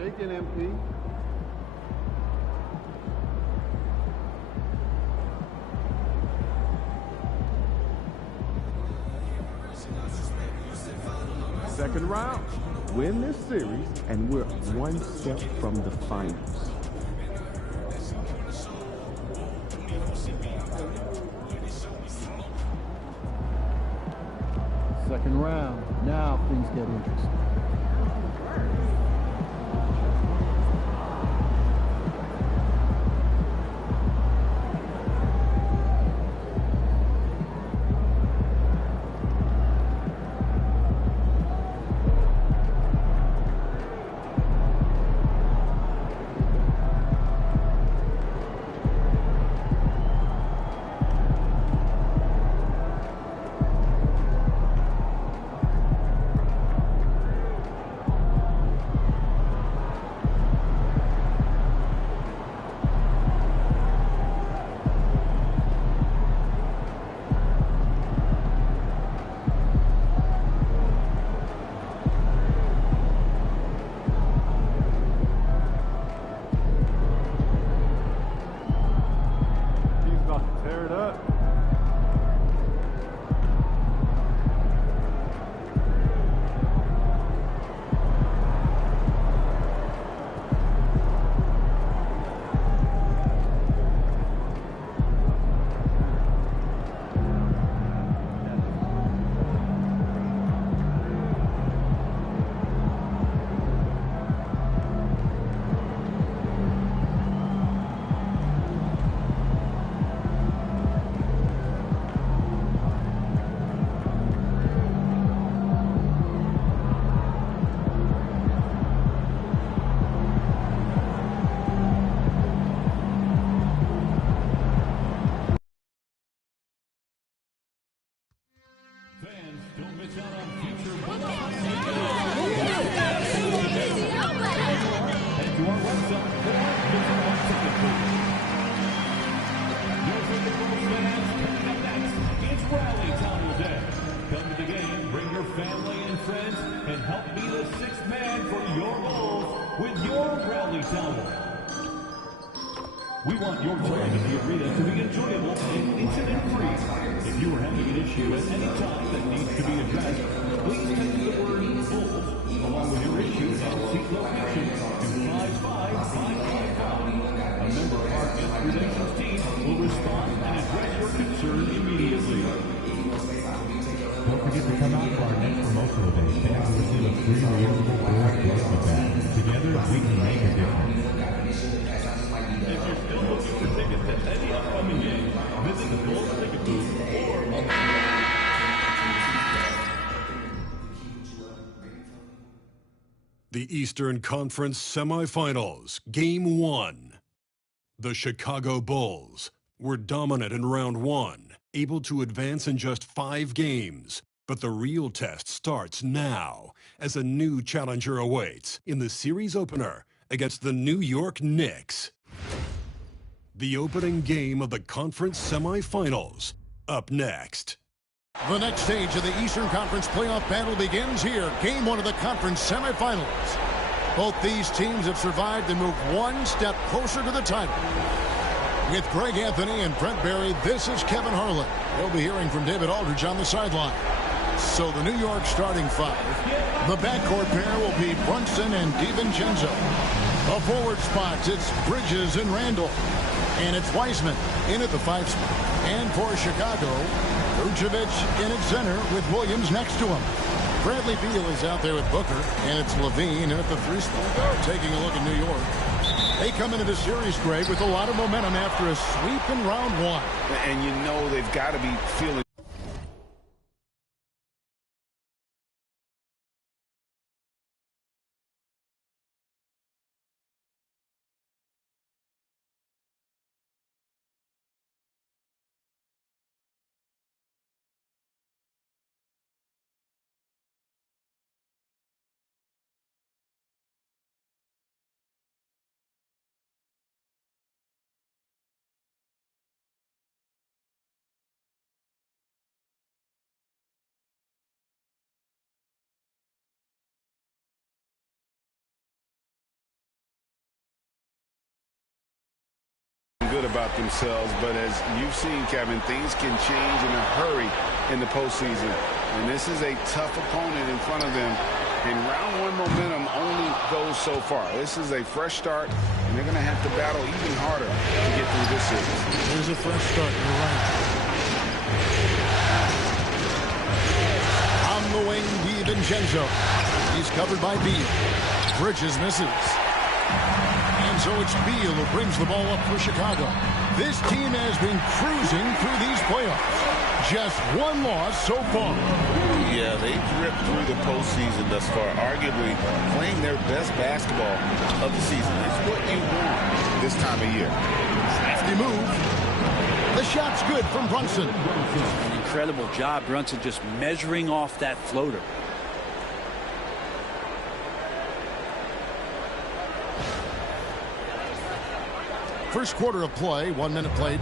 shaking, MP. Second round. Win this series, and we're one step from the finals. Second round. Now things get interesting. Tear it up. Fans, don't miss out on future and to our website for different activities. Your favorite Bulls fans, coming up next, it's Rally Towel Day. Come to the game, bring your family and friends, and help be the sixth man for your Bulls with your Rally Towel. We want your time in the arena to be enjoyable and incident-free. If you are having an issue at any time that needs to be addressed, please text the word Bulls along with your issue and seat location to 55555. A member of our guest relations team will respond and address your concern immediately. Don't forget to come out for our next promotional day. Fans will receive a free reusable Bulls baseball bat. Together, we can make a difference. If you're still looking for tickets to any upcoming game, visit the Bulls ticket booth or The Eastern Conference Semifinals, Game 1. The Chicago Bulls were dominant in round 1, able to advance in just 5 games. But the real test starts now as a new challenger awaits in the series opener against the New York Knicks. The opening game of the conference semifinals, up next. The next stage of the Eastern Conference playoff battle begins here. Game 1 of the conference semifinals. Both these teams have survived and moved one step closer to the title. With Greg Anthony and Brent Barry, this is Kevin Harlan. You'll be hearing from David Aldridge on the sideline. So the New York starting 5. The backcourt pair will be Brunson and DiVincenzo. The forward spots, it's Bridges and Randall. And it's Wiseman in at the 5 spot. And for Chicago, Vucevic in at center with Williams next to him. Bradley Beal is out there with Booker, and it's Levine in at the 3 spot. Taking a look at New York. They come into the series, Greg, with a lot of momentum after a sweep in round 1. And you know they've got to be feeling about themselves, but as you've seen, Kevin, things can change in a hurry in the postseason. And this is a tough opponent in front of them. And round one momentum only goes so far. This is a fresh start, and they're going to have to battle even harder to get through this series. Here's a fresh start. You're right. On the wing, DiVincenzo. He's covered by Beal. Bridges misses. And so it's Beal who brings the ball up for Chicago. This team has been cruising through these playoffs. Just one loss so far. Yeah, they've ripped through the postseason thus far, arguably playing their best basketball of the season. It's what you want this time of year. Crafty move. The shot's good from Brunson. An incredible job, Brunson, just measuring off that floater. First quarter of play, 1 minute played.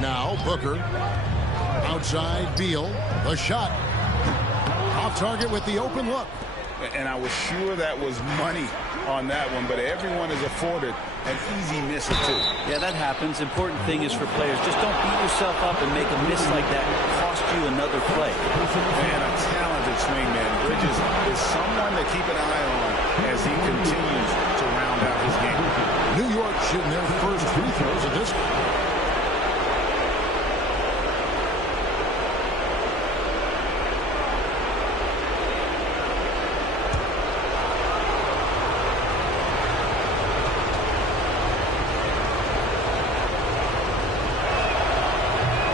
Now Booker. Outside Beal. The shot. Off target with the open look. And I was sure that was money on that one, but everyone is afforded an easy miss or two. Yeah, that happens. Important thing is for players, just don't beat yourself up and make a miss like that cost you another play. Man, a talented swingman. Bridges is someone to keep an eye on as he continues to round out his game. New York shooting their first free throws of this.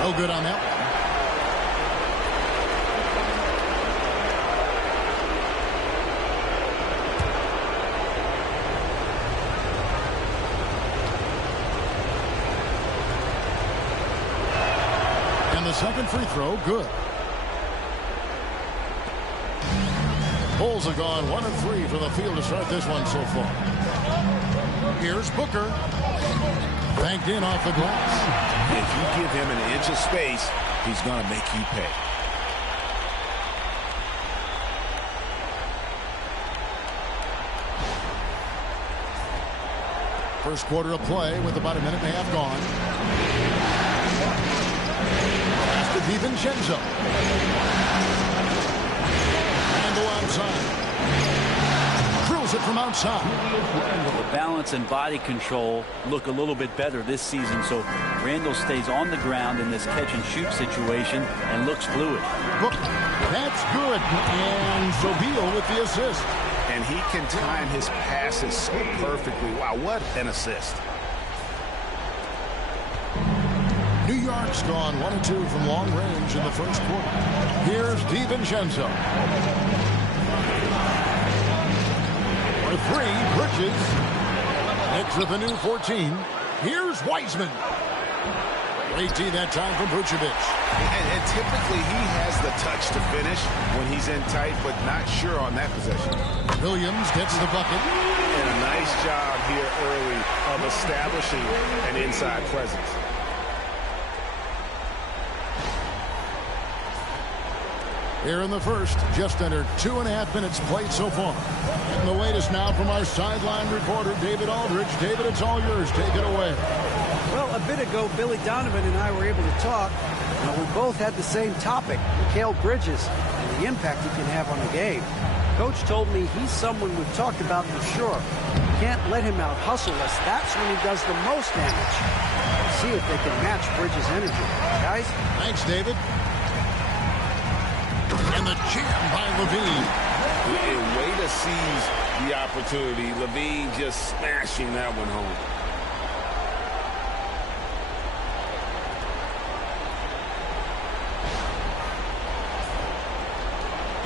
No good on that one. And the second free throw, good. Bulls have gone 1 of 3 from the field to start this one so far. Here's Booker. Banked in off the glass. If you give him an inch of space, he's going to make you pay. First quarter of play with about a minute and a half gone. Pass to DiVincenzo. Handle outside. Drills it from outside. The balance and body control look a little bit better this season, so Randall stays on the ground in this catch-and-shoot situation and looks fluid. Look, that's good. And so Beal with the assist. And he can time his passes so perfectly. Wow, what an assist. New York's gone 1 of 2 from long range in the first quarter. Here's DiVincenzo. For 3, Bridges. Knicks with a new 14. Here's Wiseman. Great D that time from Vucevic. And typically he has the touch to finish when he's in tight, but not sure on that possession. Williams gets the bucket. And a nice job here early of establishing an inside presence. Here in the first, just under 2.5 minutes played so far. And the latest now from our sideline reporter, David Aldridge. David, it's all yours. Take it away. Well, a bit ago, Billy Donovan and I were able to talk. We both had the same topic, Mikal Bridges, and the impact he can have on the game. Coach told me he's someone we've talked about for sure. Can't let him out-hustle us. That's when he does the most damage. We'll see if they can match Bridges' energy. Guys? Thanks, David. And the jam by Levine. A way to seize the opportunity. Levine just smashing that one home.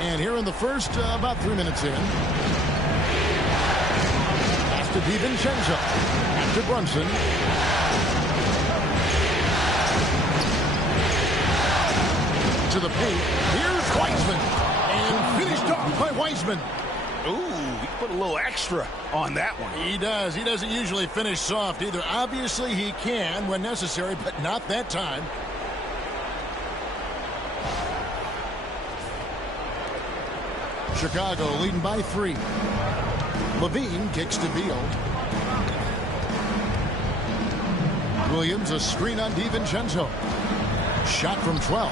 And here in the first, about 3 minutes in. Pass to DiVincenzo. Back to Brunson. To the paint. Here's Wiseman. And finished off by Wiseman. Ooh, he put a little extra on that one. He does. He doesn't usually finish soft either. Obviously, he can when necessary, but not that time. Chicago leading by 3. Levine kicks to Beal. Williams, a screen on DiVincenzo. Shot from 12.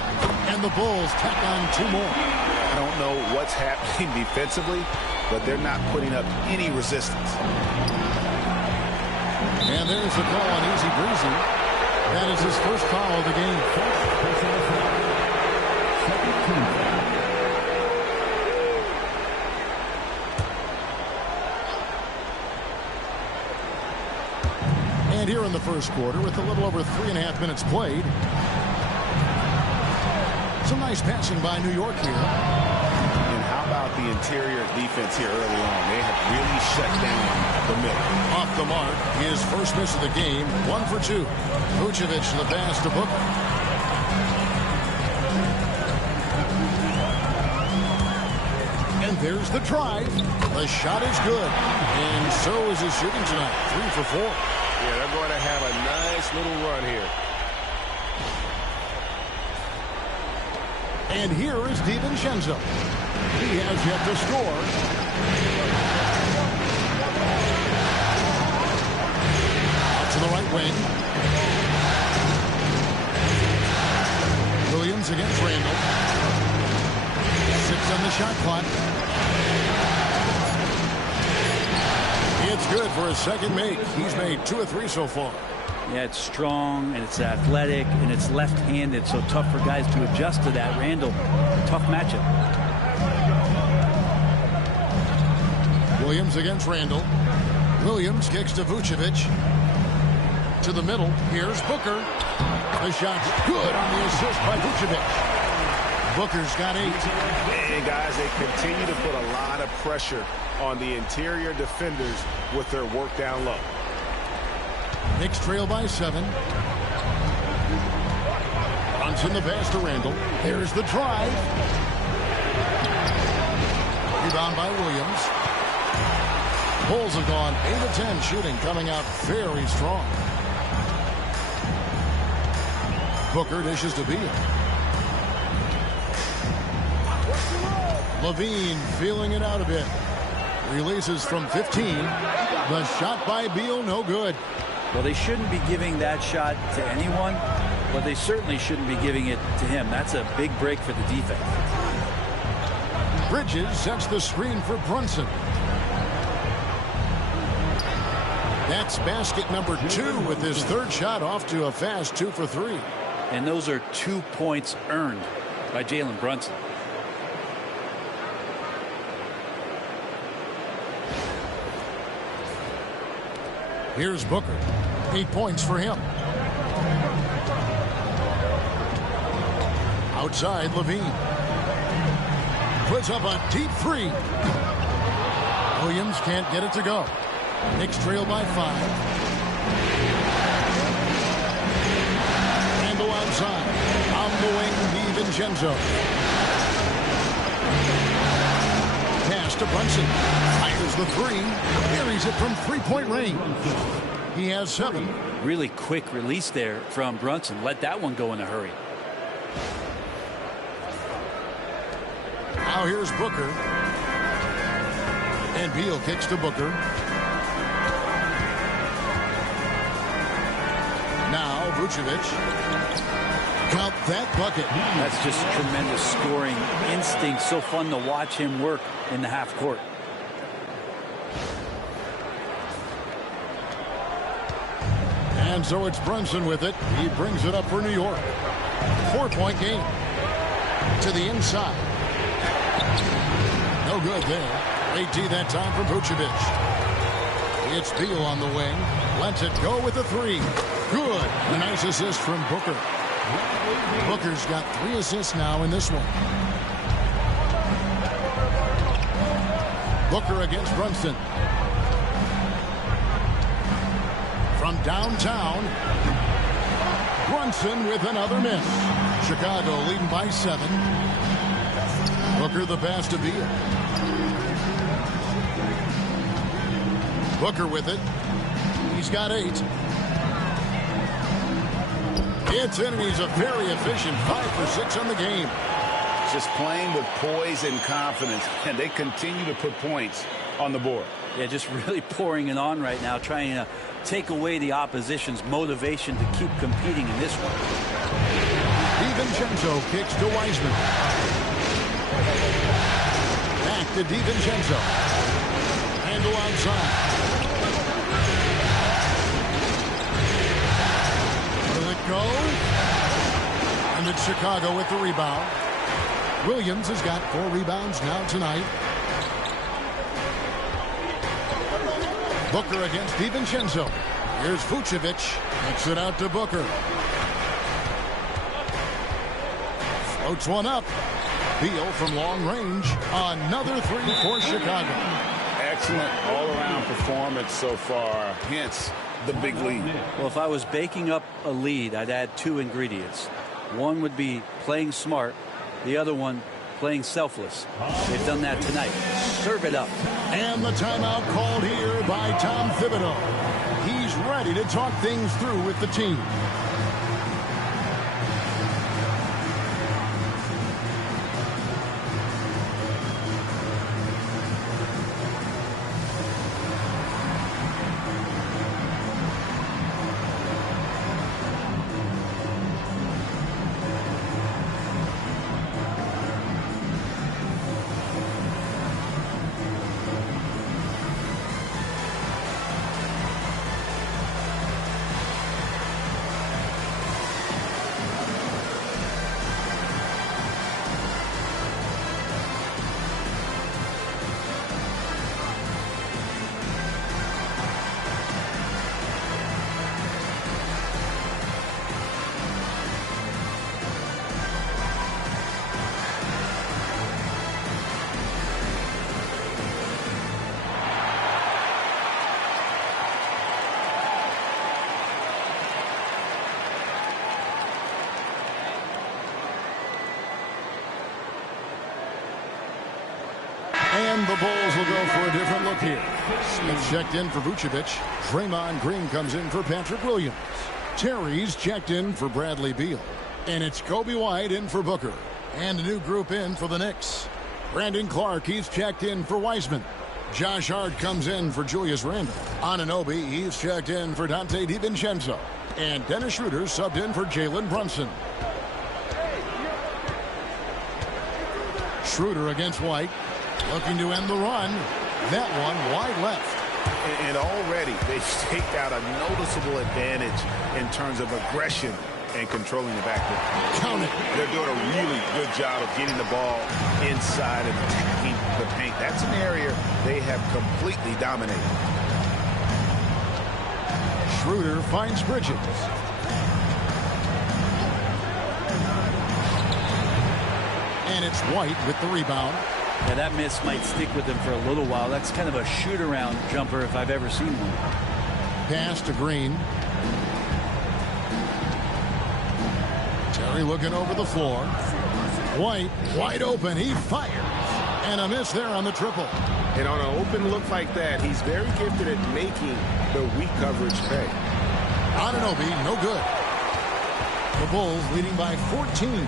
And the Bulls tack on 2 more. I don't know what's happening defensively, but they're not putting up any resistance. And there's the call on Easy Breezy. That is his first foul of the game. And here in the first quarter, with a little over 3.5 minutes played, some nice passing by New York here. And how about the interior defense here early on? They have really shut down the middle. Off the mark, his first miss of the game, 1 for 2. Vucevic the pass to Booker. And there's the drive. The shot is good. And so is his shooting tonight, 3 for 4. Yeah, they're going to have a nice little run here. And here is DiVincenzo. He has yet to score. Out to the right wing. Williams against Randall. 6 on the shot clock. It's good for his second make. He's made 2 of 3 so far. Yeah, it's strong, and it's athletic, and it's left-handed, so tough for guys to adjust to that. Randall, tough matchup. Williams against Randall. Williams kicks to Vucevic. To the middle. Here's Booker. The shot's good on the assist by Vucevic. Booker's got 8. And guys, they continue to put a lot of pressure on the interior defenders with their work down low. Knicks trail by 7. Brunson the pass to Randall. There's the drive. Rebound by Williams. Bulls have gone 8 of 10 shooting, coming out very strong. Booker dishes to Beal. Levine feeling it out a bit. Releases from 15. The shot by Beal, no good. Well, they shouldn't be giving that shot to anyone, but they certainly shouldn't be giving it to him. That's a big break for the defense. Bridges sets the screen for Brunson. That's basket number 2 with his 3rd shot off to a fast 2 for 3. And those are 2 points earned by Jalen Brunson. Here's Booker. 8 points for him. Outside, Levine. Puts up a deep 3. Williams can't get it to go. Knicks trail by 5. Randall outside. On the wing, DiVincenzo. Pass to Brunson. Fires the 3. Buries it from 3-point range. He has 7. Really quick release there from Brunson. Let that one go in a hurry. Now here's Booker. And Beal kicks to Booker. Now Vucevic. Count that bucket. That's just tremendous scoring instinct. So fun to watch him work in the half court. And so it's Brunson with it. He brings it up for New York. 4-point game. To the inside. No good there. Late D that time from Vucevic. It's Beal on the wing. Lets it go with the 3. Good. A nice assist from Booker. Booker's got 3 assists now in this one. Booker against Brunson. From downtown, Brunson with another miss. Chicago leading by 7. Booker the pass to Beal. Booker with it. He's got 8. It's in, and he's a very efficient 5 for 6 on the game. just playing with poise and confidence, and they continue to put points on the board. Yeah, just really pouring it on right now, trying to take away the opposition's motivation to keep competing in this one. DiVincenzo kicks to Wiseman. Back to DiVincenzo. Handle outside. Will it go? And it's Chicago with the rebound. Williams has got 4 rebounds now tonight. Booker against DiVincenzo. Here's Vucevic. Kicks it out to Booker. Floats one up. Beal from long range. Another 3 for Chicago. Excellent all-around performance so far. Hence the big lead. Well, if I was baking up a lead, I'd add 2 ingredients. One would be playing smart. The other one, playing selfless. They've done that tonight. Serve it up. And the timeout called here by Tom Thibodeau. He's ready to talk things through with the team. And the Bulls will go for a different look here. Smith checked in for Vucevic. Draymond Green comes in for Patrick Williams. Terry's checked in for Bradley Beal. And it's Kobe White in for Booker. And a new group in for the Knicks. Brandon Clark, he's checked in for Wiseman. Josh Hart comes in for Julius Randle. Anunoby, he's checked in for Dante DiVincenzo. And Dennis Schroeder subbed in for Jalen Brunson. Schroeder against White. Looking to end the run. That one wide left. And already they've staked out a noticeable advantage in terms of aggression and controlling the backcourt. Count it. They're doing a really good job of getting the ball inside and attacking the paint. That's an area they have completely dominated. Schroeder finds Bridges. And it's White with the rebound. Yeah, that miss might stick with him for a little while. That's kind of a shoot-around jumper if I've ever seen one. Pass to Green. Terry looking over the floor. White wide open. He fires. And a miss there on the triple. And on an open look like that, he's very gifted at making the weak coverage pay. Anunoby, no good. The Bulls leading by 14.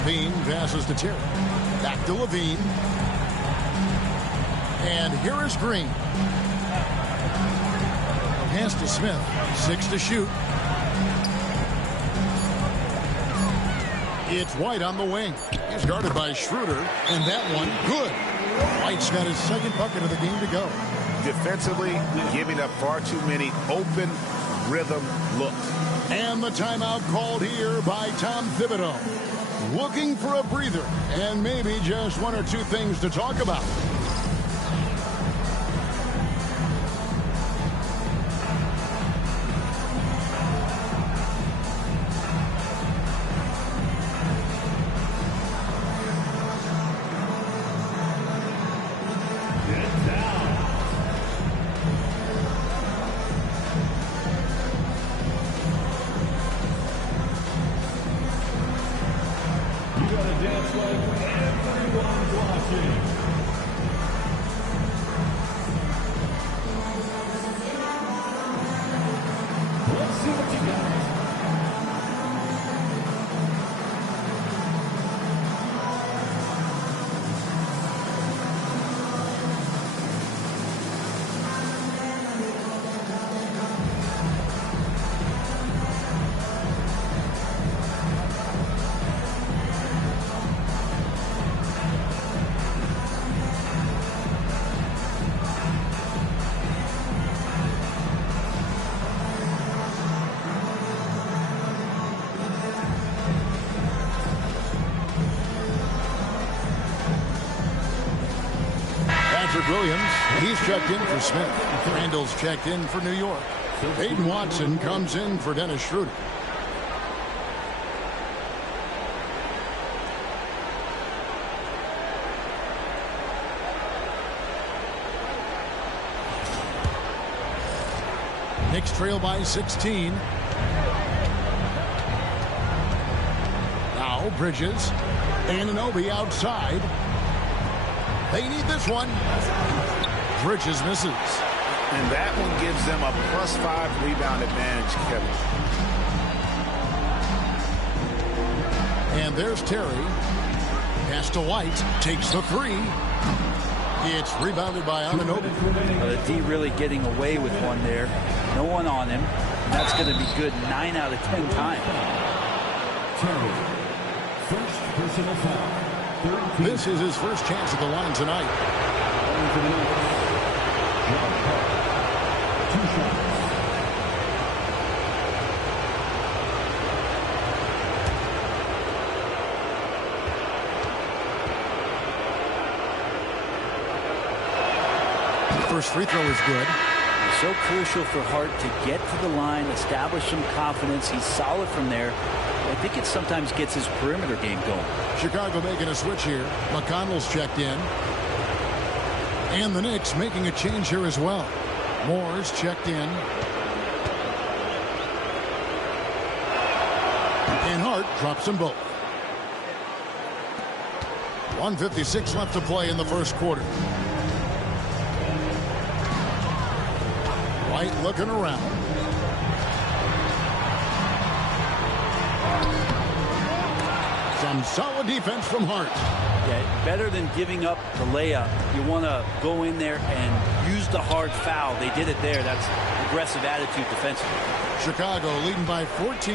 Levine passes to Terry. Back to Levine. And here is Green. Pass to Smith. 6 to shoot. It's White on the wing. He's guarded by Schroeder. And that one, good. White's got his second bucket of the game to go. Defensively, giving up far too many open rhythm looks. And the timeout called here by Tom Thibodeau. Looking for a breather and maybe just 1 or 2 things to talk about. Patrick Williams, he's checked in for Smith. Randall's checked in for New York. Aiden Watson comes in for Dennis Schroeder. Knicks trail by 16. Now Bridges. Anunoby outside. They need this one. Bridges misses. And that one gives them a +5 rebound advantage, Kevin. And there's Terry. Pass to White. Takes the three. It's rebounded by Anunoby. The D really getting away with one there. No one on him. And that's going to be good 9 out of 10 times. Terry, first personal foul. This is his first chance at the line tonight. Two shots. First free throw is good. So crucial for Hart to get to the line, establish some confidence. He's solid from there. I think it sometimes gets his perimeter game going. Chicago making a switch here. McConnell's checked in. And the Knicks making a change here as well. Moore's checked in. And Hart drops them both. 1:56 left to play in the first quarter. White looking around. Some solid defense from Hart. Yeah, better than giving up the layup. You want to go in there and use the hard foul. They did it there. That's aggressive attitude defensively. Chicago leading by 14.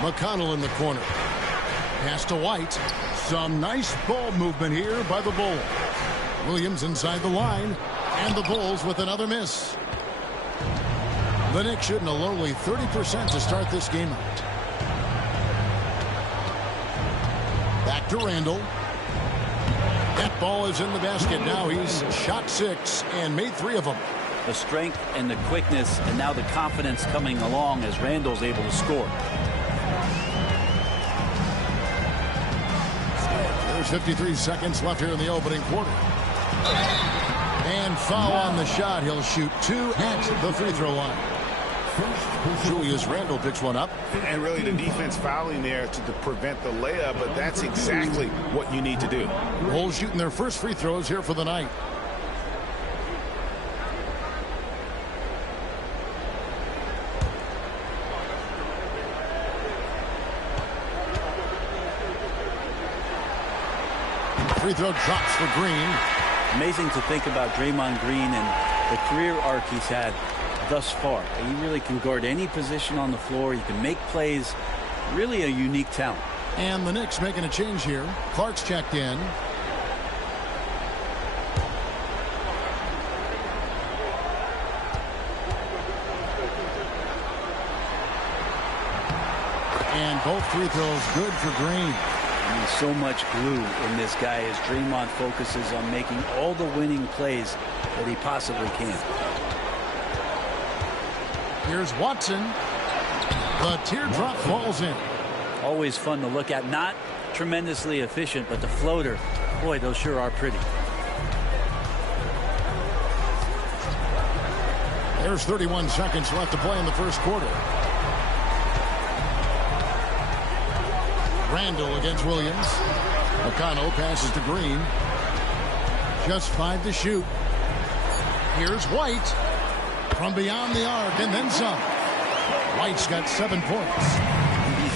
McConnell in the corner. Pass to White. Some nice ball movement here by the Bulls. Williams inside the line. And the Bulls with another miss. The Knicks shooting a lowly 30% to start this game out. Back to Randall. That ball is in the basket. Now he's shot 6 and made 3 of them. The strength and the quickness and now the confidence coming along as Randall's able to score. There's 53 seconds left here in the opening quarter. And foul on the shot. He'll shoot 2 at the free throw line. Julius Randle picks one up. And really the defense fouling there to prevent the layup, but that's exactly what you need to do. Bulls shooting their first free throws here for the night. Free throw drops for Green. Amazing to think about Draymond Green and the career arc he's had thus far. He really can guard any position on the floor. He can make plays. Really a unique talent. And the Knicks making a change here. Clark's checked in. And both free throws good for Green. I mean, so much glue in this guy as Draymond focuses on making all the winning plays that he possibly can. Here's Watson. The teardrop falls in. Always fun to look at. Not tremendously efficient, but the floater, boy, those sure are pretty. There's 31 seconds left to play in the first quarter. Randall against Williams. McConnell passes to Green. Just 5 to shoot. Here's White from beyond the arc and then some. White's got 7 points.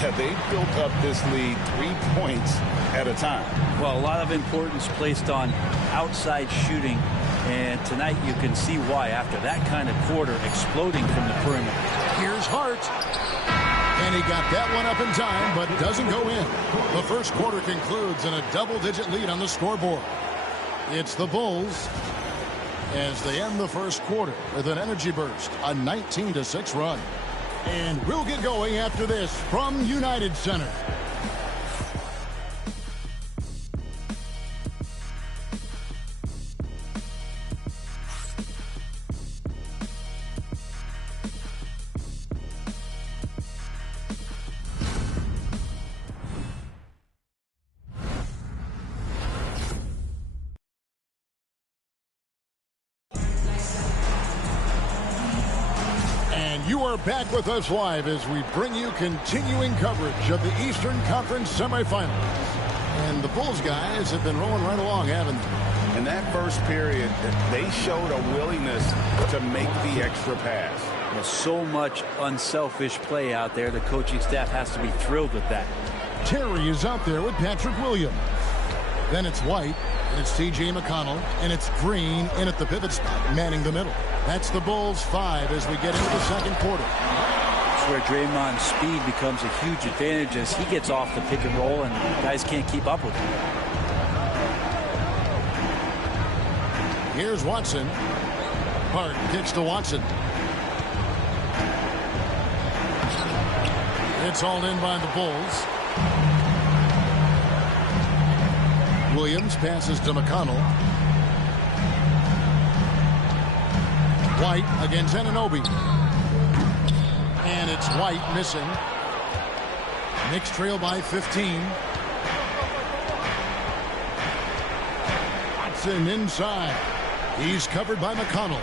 Yeah, they built up this lead 3 points at a time. Well, a lot of importance placed on outside shooting, and tonight you can see why after that kind of quarter exploding from the perimeter. Here's Hart. And he got that one up in time, but doesn't go in. The first quarter concludes in a double-digit lead on the scoreboard. It's the Bulls as they end the first quarter with an energy burst, a 19-6 run. And we'll get going after this from United Center. are back with us live as we bring you continuing coverage of the Eastern Conference semifinals. And the Bulls guys have been rolling right along, haven't they? In that first period, they showed a willingness to make the extra pass. There's so much unselfish play out there. The coaching staff has to be thrilled with that. Terry is out there with Patrick Williams. Then it's White, and it's T.J. McConnell, and it's Green in at the pivot spot, manning the middle. That's the Bulls 5 as we get into the second quarter. That's where Draymond's speed becomes a huge advantage as he gets off the pick and roll, and guys can't keep up with him. Here's Watson. Hart kicks to Watson. It's hauled in by the Bulls. Williams passes to McConnell. White against Anunoby. And it's White missing. Knicks trail by 15. Watson inside. He's covered by McConnell.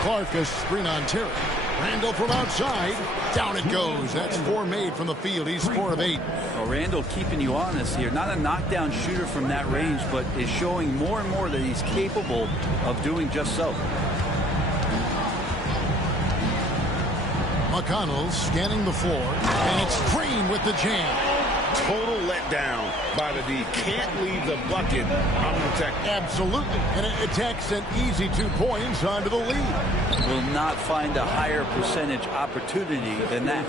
Clark a screen on Terry. Randall from outside. Down it goes. That's 4 made from the field. He's 4 of 8. Well, Randall keeping you honest here. Not a knockdown shooter from that range, but is showing more and more that he's capable of doing just so. McConnell scanning the floor. And it's Green with the jam. Total letdown by the D. Can't leave the bucket unprotected. Absolutely. And it attacks an easy 2 points onto the lead. Will not find a higher percentage opportunity than that.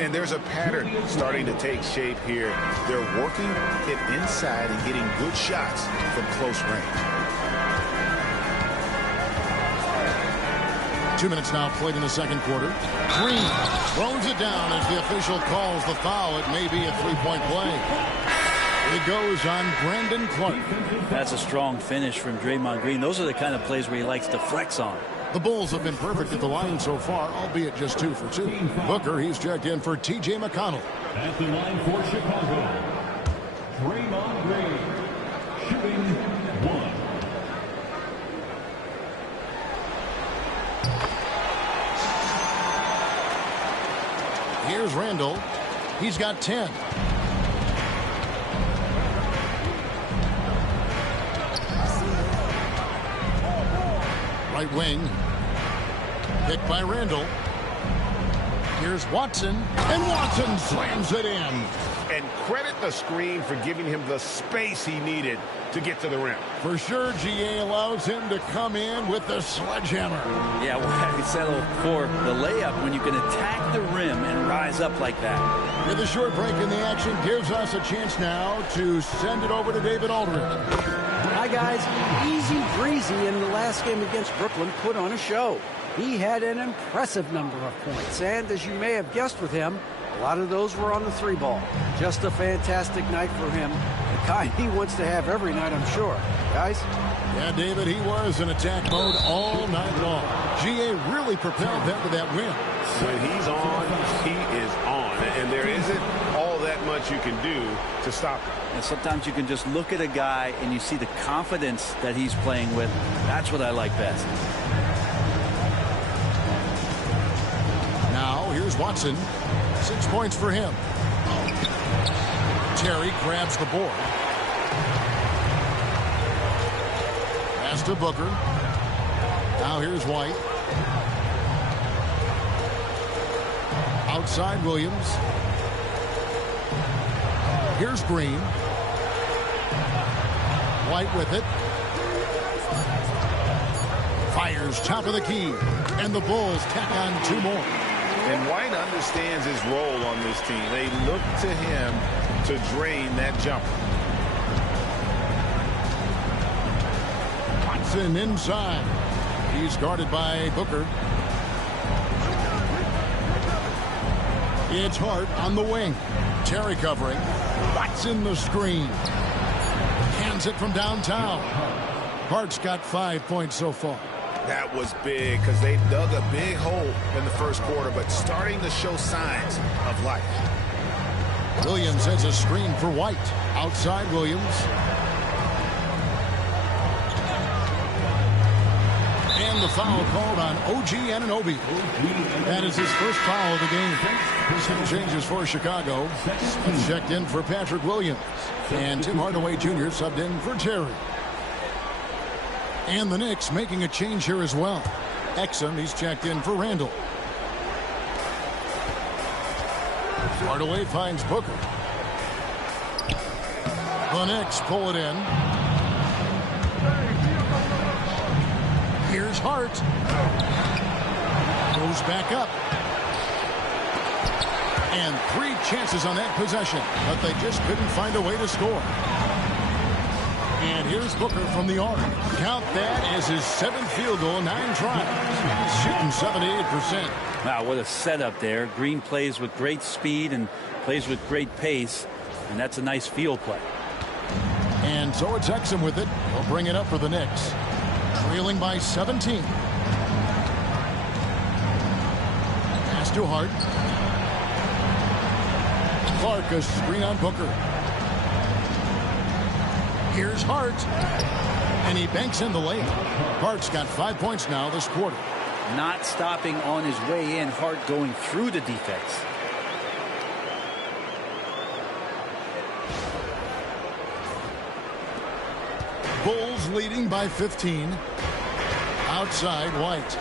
And there's a pattern starting to take shape here. They're working it inside and getting good shots from close range. 2 minutes now played in the second quarter. Green throws it down as the official calls the foul. It may be a 3-point play. It goes on Brandon Clark. That's a strong finish from Draymond Green. Those are the kind of plays where he likes to flex on. The Bulls have been perfect at the line so far, albeit just 2 for 2. Booker, he's checked in for T.J. McConnell. At the line for Chicago, Draymond Green, shooting 1. Here's Randall. He's got 10. Right wing. Picked by Randall. Here's Watson. And Watson slams it in. And credit the screen for giving him the space he needed to get to the rim. For sure, GA allows him to come in with the sledgehammer. Yeah, well, we settle for the layup when you can attack the rim and rise up like that. With a short break in the action, gives us a chance now to send it over to David Aldridge. Hi, guys. Easy breezy in the last game against Brooklyn put on a show. He had an impressive number of points, and as you may have guessed with him, a lot of those were on the 3-ball. Just a fantastic night for him. The kind he wants to have every night, I'm sure. Guys? Yeah, David, he was in attack mode all night long. GA really propelled them to that win. When he's on, he is on. And there isn't all that much you can do to stop him. And sometimes you can just look at a guy and you see the confidence that he's playing with. That's what I like best. Now, here's Watson. 6 points for him. Terry grabs the board. Pass to Booker. Now here's White. Outside Williams. Here's Green. White with it. Fires top of the key. And the Bulls tack on 2 more. And White understands his role on this team. They look to him to drain that jumper. Watson inside. He's guarded by Booker. It's Hart on the wing. Terry covering. Watson the screen. Hands it from downtown. Hart's got 5 points so far. That was big because they dug a big hole in the first quarter, but starting to show signs of life. Williams has a screen for White. Outside Williams. And the foul called on OG Anunoby. That is his first foul of the game. Some changes for Chicago. Smith checked in for Patrick Williams. And Tim Hardaway Jr. subbed in for Terry. And the Knicks making a change here as well. Exum, he's checked in for Randall. Hardaway finds Booker. The Knicks pull it in. Here's Hart. Goes back up. And 3 chances on that possession, but they just couldn't find a way to score. And here's Booker from the arc. Count that as his 7th field goal, 9 tries. Shooting 78%. Wow, what a setup there. Green plays with great speed and plays with great pace, and that's a nice field play. And so it's Exum with it. He'll bring it up for the Knicks. Trailing by 17. Pass to Hart. Clark, a screen on Booker. Here's Hart. And he banks in the layup. Hart's got 5 points now this quarter. Not stopping on his way in. Hart going through the defense. Bulls leading by 15. Outside, White.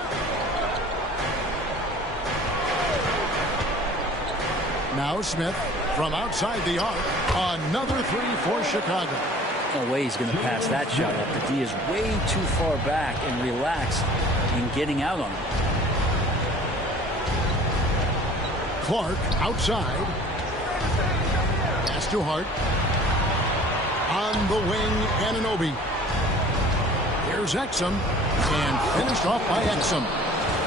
Now Smith from outside the arc. Another 3 for Chicago. No way he's going to pass that shot up. The D is way too far back and relaxed in getting out on him. Clark outside. Pass to Hart. On the wing, Anunoby. Here's Exum. And finished off by Exum.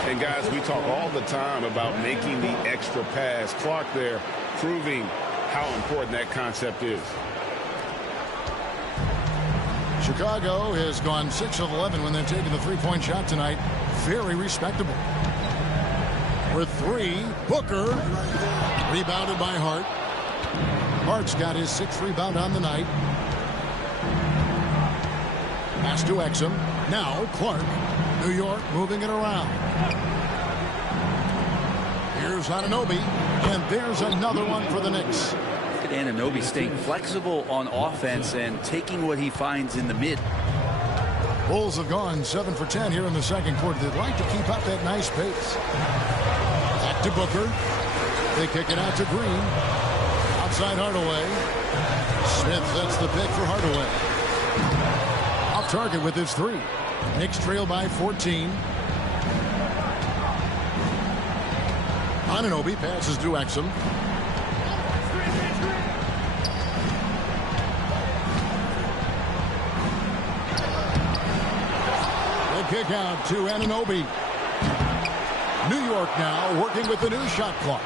And guys, we talk all the time about making the extra pass. Clark there proving how important that concept is. Chicago has gone 6 of 11 when they're taking the 3-point shot tonight. Very respectable. For 3, Booker. Rebounded by Hart. Hart's got his 6th rebound on the night. Pass to Exum. Now Clark. New York moving it around. Here's Anunoby. And there's another one for the Knicks. Look at Anunoby staying flexible on offense and taking what he finds in the mid. Bulls have gone 7 for 10 here in the second quarter. They'd like to keep up that nice pace. Back to Booker. They kick it out to Green. Outside Hardaway. Smith sets the pick for Hardaway. Off target with his 3. Knicks trail by 14. Anunoby passes to Exum. Kick out to Anunoby. New York now working with the new shot clock.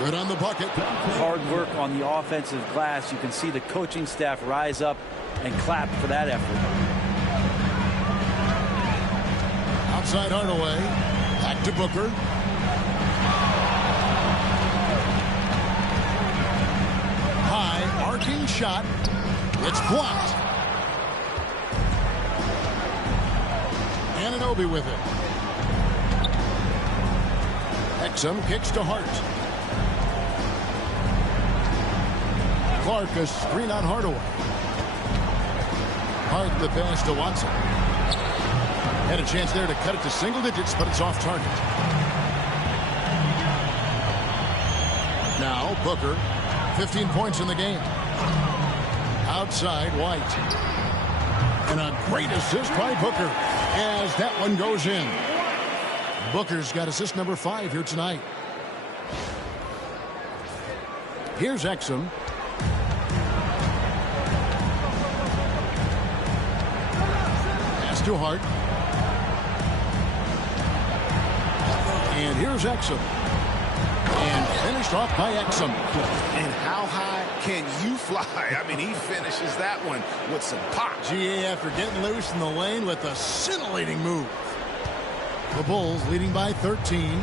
Good on the bucket. Hard work on the offensive glass. You can see the coaching staff rise up and clap for that effort. Outside Hardaway. Back to Booker. High arcing shot. It's blocked. Anunoby with it. Exum kicks to Hart. Clark, a screen on Hardaway. Hart the pass to Watson. Had a chance there to cut it to single digits, but it's off target. Now Booker, 15 points in the game. Outside White. And a great assist by Booker as that one goes in. Booker's got assist number 5 here tonight. Here's Exum. Pass to Hart. And here's Exum. And finished off by Exum. And how high can you fly? I mean, he finishes that one with some pop. GA after getting loose in the lane with a scintillating move. The Bulls leading by 13.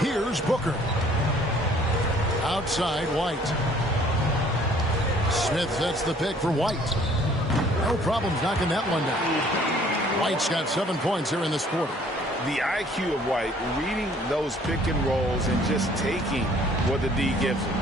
Here's Booker. Outside White. Smith sets the pick for White. No problems knocking that one down. White's got 7 points here in this quarter. The IQ of White, reading those pick and rolls and just taking what the D gives him.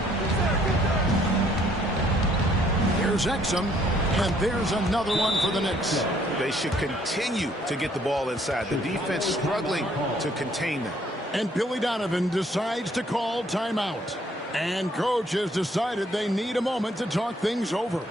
Here's Exum, and there's another one for the Knicks. They should continue to get the ball inside. The defense struggling to contain them. And Billy Donovan decides to call timeout. And coach has decided they need a moment to talk things over.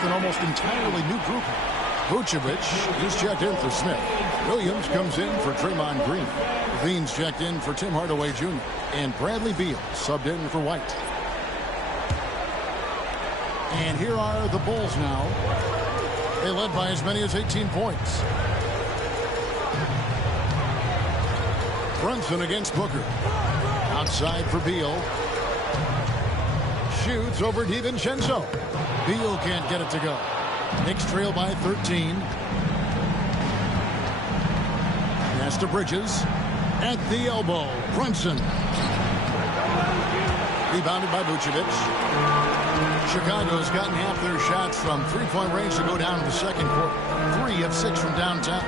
An almost entirely new group. Vucevic is checked in for Smith. Williams comes in for Draymond Green. Levine's checked in for Tim Hardaway Jr. And Bradley Beal subbed in for White. And here are the Bulls now. They led by as many as 18 points. Brunson against Booker. Outside for Beal. Shoots over DiVincenzo. Beal can't get it to go. Knicks trail by 13. Pass to Bridges. At the elbow, Brunson. Rebounded by Vucevic. Chicago's gotten half their shots from three-point range to go down in the second quarter. 3 of 6 from downtown.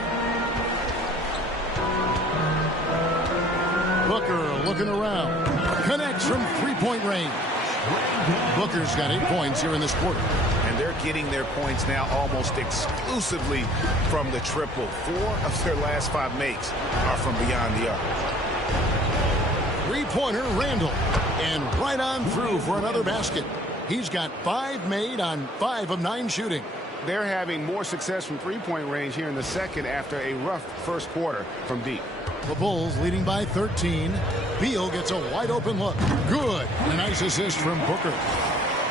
Booker looking around. Connects from three-point range. Booker's got 8 points here in this quarter. And they're getting their points now almost exclusively from the triple. 4 of their last 5 makes are from beyond the arc. Three-pointer, Randall. And right on through for another basket. He's got 5 made on 5 of 9 shooting. They're having more success from three-point range here in the second after a rough first quarter from deep. The Bulls leading by 13. Beal gets a wide-open look. Good. A nice assist from Booker.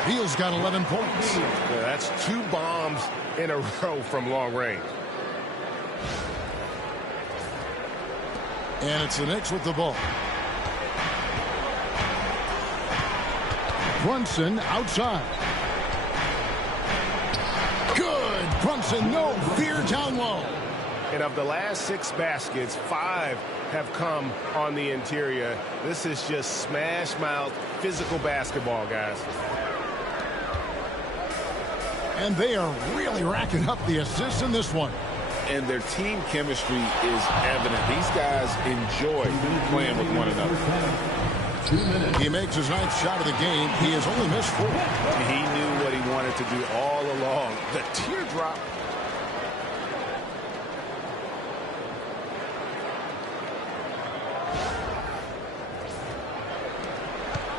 Beal's got 11 points. Yeah, that's 2 bombs in a row from long range. And it's the Knicks with the ball. Brunson outside. Good. Brunson, no fear down low. And of the last 6 baskets, 5 have come on the interior. This is just smash mouth physical basketball, guys. And they are really racking up the assists in this one. And their team chemistry is evident. These guys enjoy playing with one another. He makes his 9th shot of the game. He has only missed 4. He knew what he wanted to do all along. The teardrop.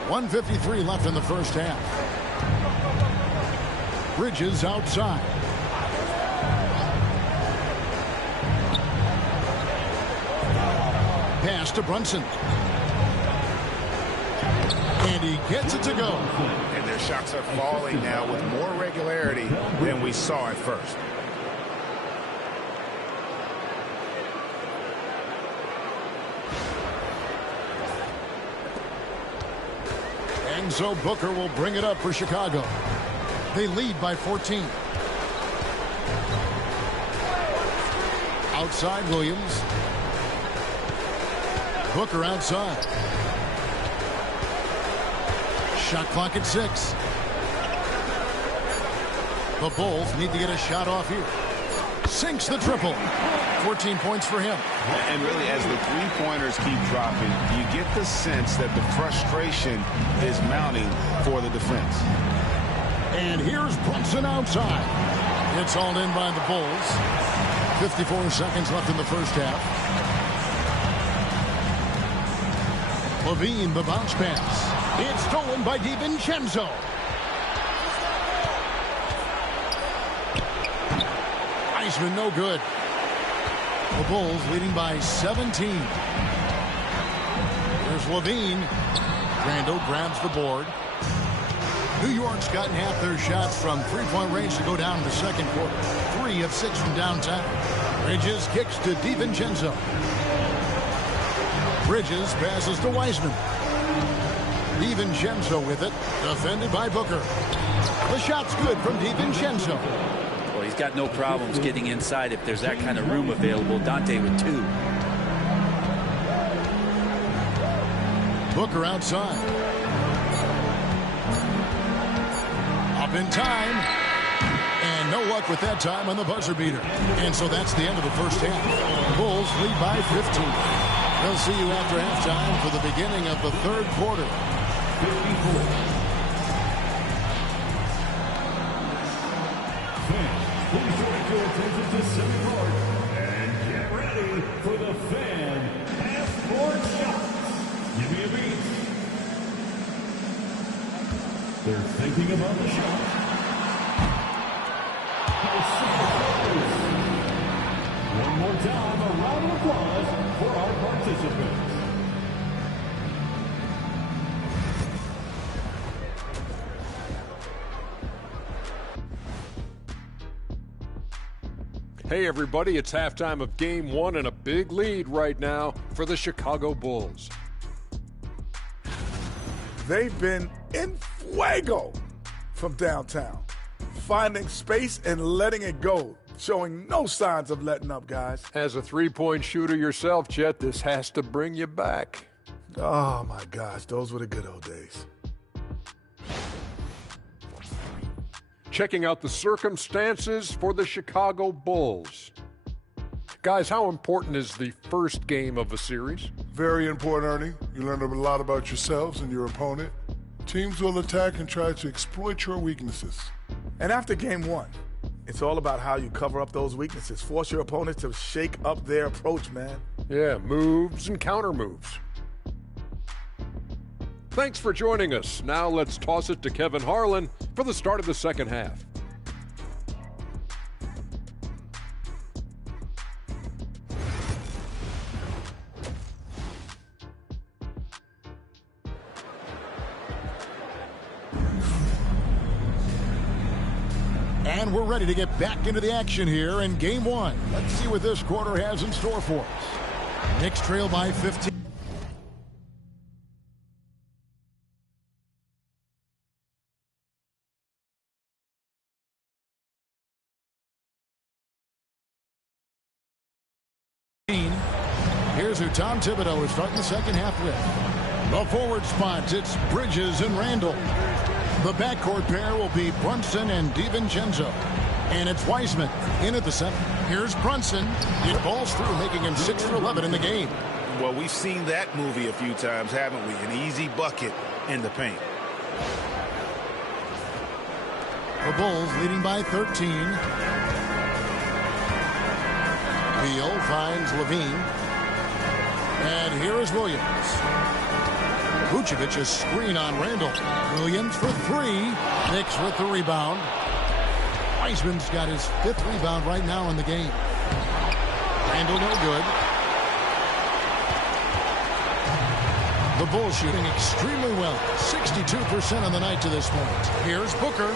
.153 left in the first half. Bridges outside. Pass to Brunson. And he gets it to go. And their shots are falling now with more regularity than we saw at first. And so Booker will bring it up for Chicago. They lead by 14. Outside Williams. Booker outside. Shot clock at 6. The Bulls need to get a shot off here. Sinks the triple. 14 points for him. And really, as the three-pointers keep dropping, you get the sense that the frustration is mounting for the defense. And here's Brunson outside. It's hauled in by the Bulls. 54 seconds left in the first half. Levine, the bounce pass. It's stolen by DiVincenzo. Wiseman, no good. The Bulls leading by 17. Here's Levine. Randall grabs the board. New York's gotten half their shots from three-point range to go down in the second quarter. 3 of 6 from downtown. Bridges kicks to DiVincenzo. Bridges passes to Wiseman. DiVincenzo with it. Defended by Booker. The shot's good from DiVincenzo. Well, he's got no problems getting inside if there's that kind of room available. Dante with 2. Booker outside. Up in time. And no luck with that time on the buzzer beater. And so that's the end of the first half. Bulls lead by 15. We'll see you after halftime for the beginning of the third quarter. 54. Please direct your attention to center court and get ready for the fan half-court shots. Give me a beat. They're thinking about the shot. One more time, a round of applause for our participants. Hey everybody, it's halftime of game 1 and a big lead right now for the Chicago Bulls. They've been in fuego from downtown, finding space and letting it go, showing no signs of letting up, guys. As a three-point shooter yourself, Chet, this has to bring you back. Oh my gosh, those were the good old days. Checking out the circumstances for the Chicago Bulls. Guys, how important is the first game of a series? Very important, Ernie. You learn a lot about yourselves and your opponent. Teams will attack and try to exploit your weaknesses. And after game 1, it's all about how you cover up those weaknesses. Force your opponent to shake up their approach, man. Yeah, moves and counter moves. Thanks for joining us. Now let's toss it to Kevin Harlan for the start of the second half. And we're ready to get back into the action here in game 1. Let's see what this quarter has in store for us. Knicks trail by 15. Here's who Tom Thibodeau is starting the second half with. The forward spots, it's Bridges and Randall. The backcourt pair will be Brunson and DiVincenzo. And it's Wiseman in at the center. Here's Brunson. It balls through, making him 6 for 11 in the game. Well, we've seen that movie a few times, haven't we? An easy bucket in the paint. The Bulls leading by 13. Beal finds Levine. And here is Williams. Vucevic, a screen on Randall. Williams for 3. Knicks with the rebound. Wiseman's got his 5th rebound right now in the game. Randall no good. The Bulls shooting extremely well. 62% on the night to this point. Here's Booker.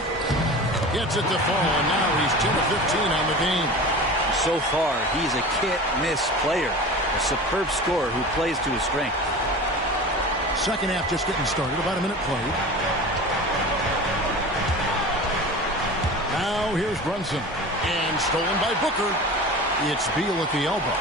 Gets it to fall, and now he's 10 of 15 on the game. So far, he's a can't-miss player. A superb scorer who plays to his strength. Second half just getting started. About a minute played. Now here's Brunson. And stolen by Booker. It's Beal at the elbow.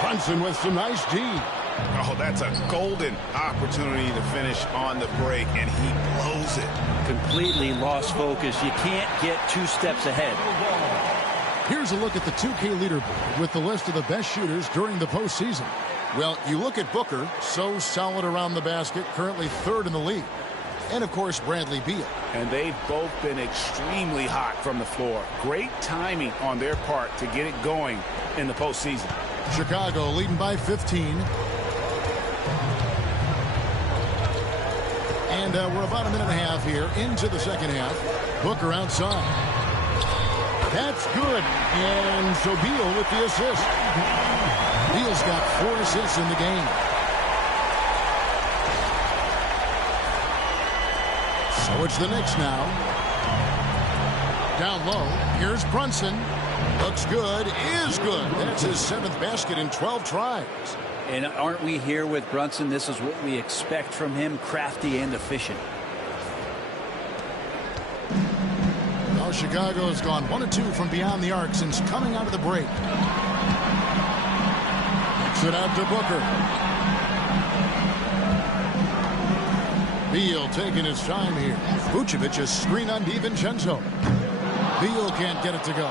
Brunson with some nice D. Oh, that's a golden opportunity to finish on the break, and he blows it. Completely lost focus. You can't get 2 steps ahead. Here's a look at the 2K leaderboard with the list of the best shooters during the postseason. Well, you look at Booker, so solid around the basket, currently 3rd in the league. And, of course, Bradley Beal. And they've both been extremely hot from the floor. Great timing on their part to get it going in the postseason. Chicago leading by 15. And we're about a minute and a half here into the second half. Booker outside. That's good. And so Beal with the assist. Beal's got 4 assists in the game. So it's the Knicks now. Down low. Here's Brunson. Looks good. Is good. That's his 7th basket in 12 tries. And aren't we here with Brunson? This is what we expect from him, crafty and efficient. Now Chicago has gone 1 of 2 from beyond the arc since coming out of the break. Kicks it out to Booker. Beal taking his time here. Vucevic a screen on DiVincenzo. Beal can't get it to go.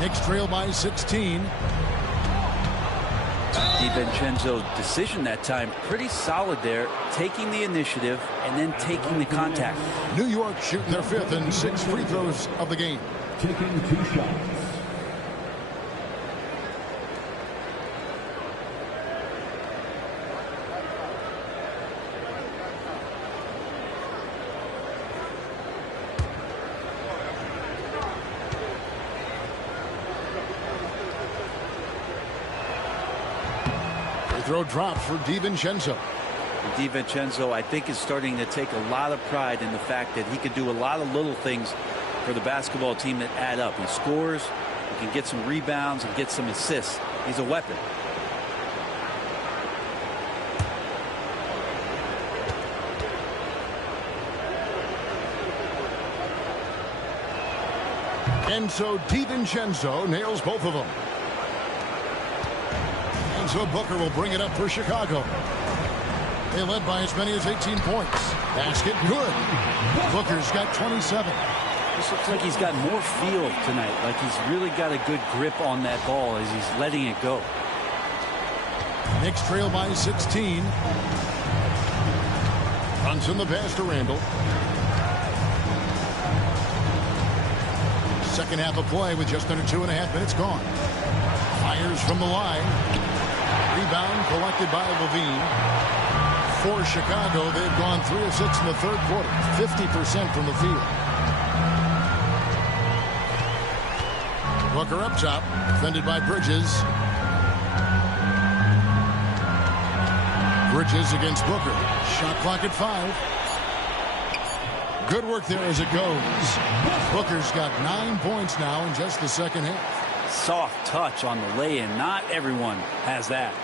Knicks trail by 16. DiVincenzo's decision that time pretty solid there, taking the initiative and then taking the contact. New York shooting their 5th and 6 free throws of the game. Taking 2 shots. Throw drops for DiVincenzo. DiVincenzo, I think, is starting to take a lot of pride in the fact that he could do a lot of little things for the basketball team that add up. He scores, he can get some rebounds and get some assists. He's a weapon. And so DiVincenzo nails both of them. So Booker will bring it up for Chicago. They led by as many as 18 points. Basket good. Booker's got 27. This looks like he's got more feel tonight. Like he's really got a good grip on that ball as he's letting it go. Knicks trail by 16. Brunson the pass to Randall. Second half of play with just under 2.5 minutes gone. Fires from the line. Rebound collected by Levine. For Chicago, they've gone 3 of 6 in the 3rd quarter. 50% from the field. Booker up top. Defended by Bridges. Bridges against Booker. Shot clock at 5. Good work there as it goes. Booker's got 9 points now in just the second half. Soft touch on the lay-in. Not everyone has that.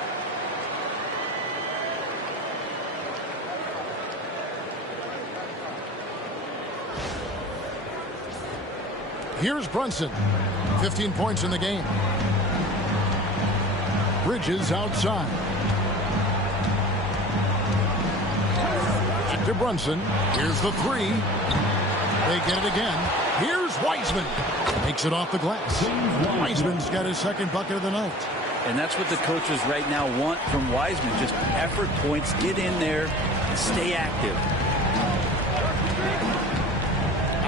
Here's Brunson. 15 points in the game. Bridges outside. Back to Brunson. Here's the 3. They get it again. Here's Wiseman. Makes it off the glass. Wiseman's got his 2nd bucket of the night. And that's what the coaches right now want from Wiseman. Just effort points, get in there, and stay active.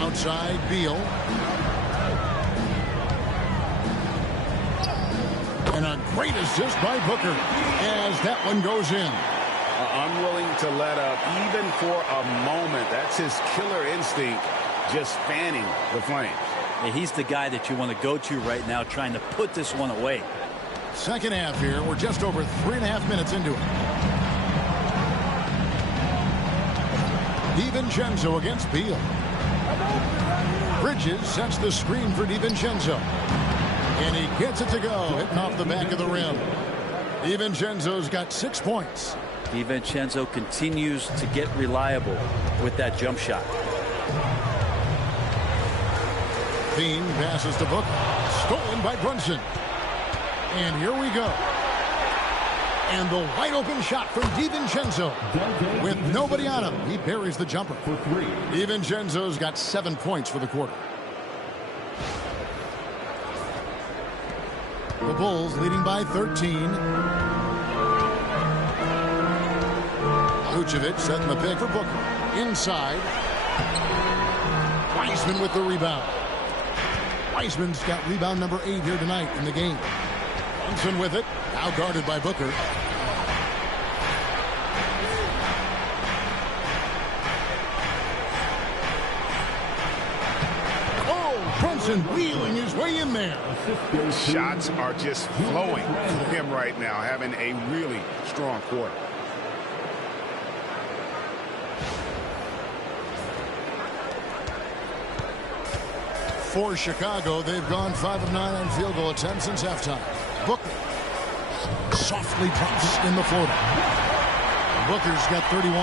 Outside, Beal. And a great assist by Booker as that one goes in. Unwilling to let up even for a moment. That's his killer instinct, just fanning the flames. Yeah, he's the guy that you want to go to right now, trying to put this one away. Second half here. We're just over 3.5 minutes into it. DiVincenzo against Beal. Bridges sets the screen for DiVincenzo. And he gets it to go, hitting off the back of the rim. DiVincenzo's got 6 points. DiVincenzo continues to get reliable with that jump shot. Bean passes to Booker. Stolen by Brunson. And here we go. And the wide open shot from DiVincenzo. With nobody on him, he buries the jumper. DiVincenzo's got 7 points for the quarter. The Bulls leading by 13. Vucevic setting the pick for Booker. Inside. Wiseman with the rebound. Wiseman's got rebound number 8 here tonight in the game. Brunson with it. Now guarded by Booker. Oh, Brunson wheeling his way in there. Shots are just flowing for him right now, having a really strong quarter. For Chicago, they've gone 5 of 9 on field goal attempts since halftime. Booker softly drops in the floater. Booker's got 31.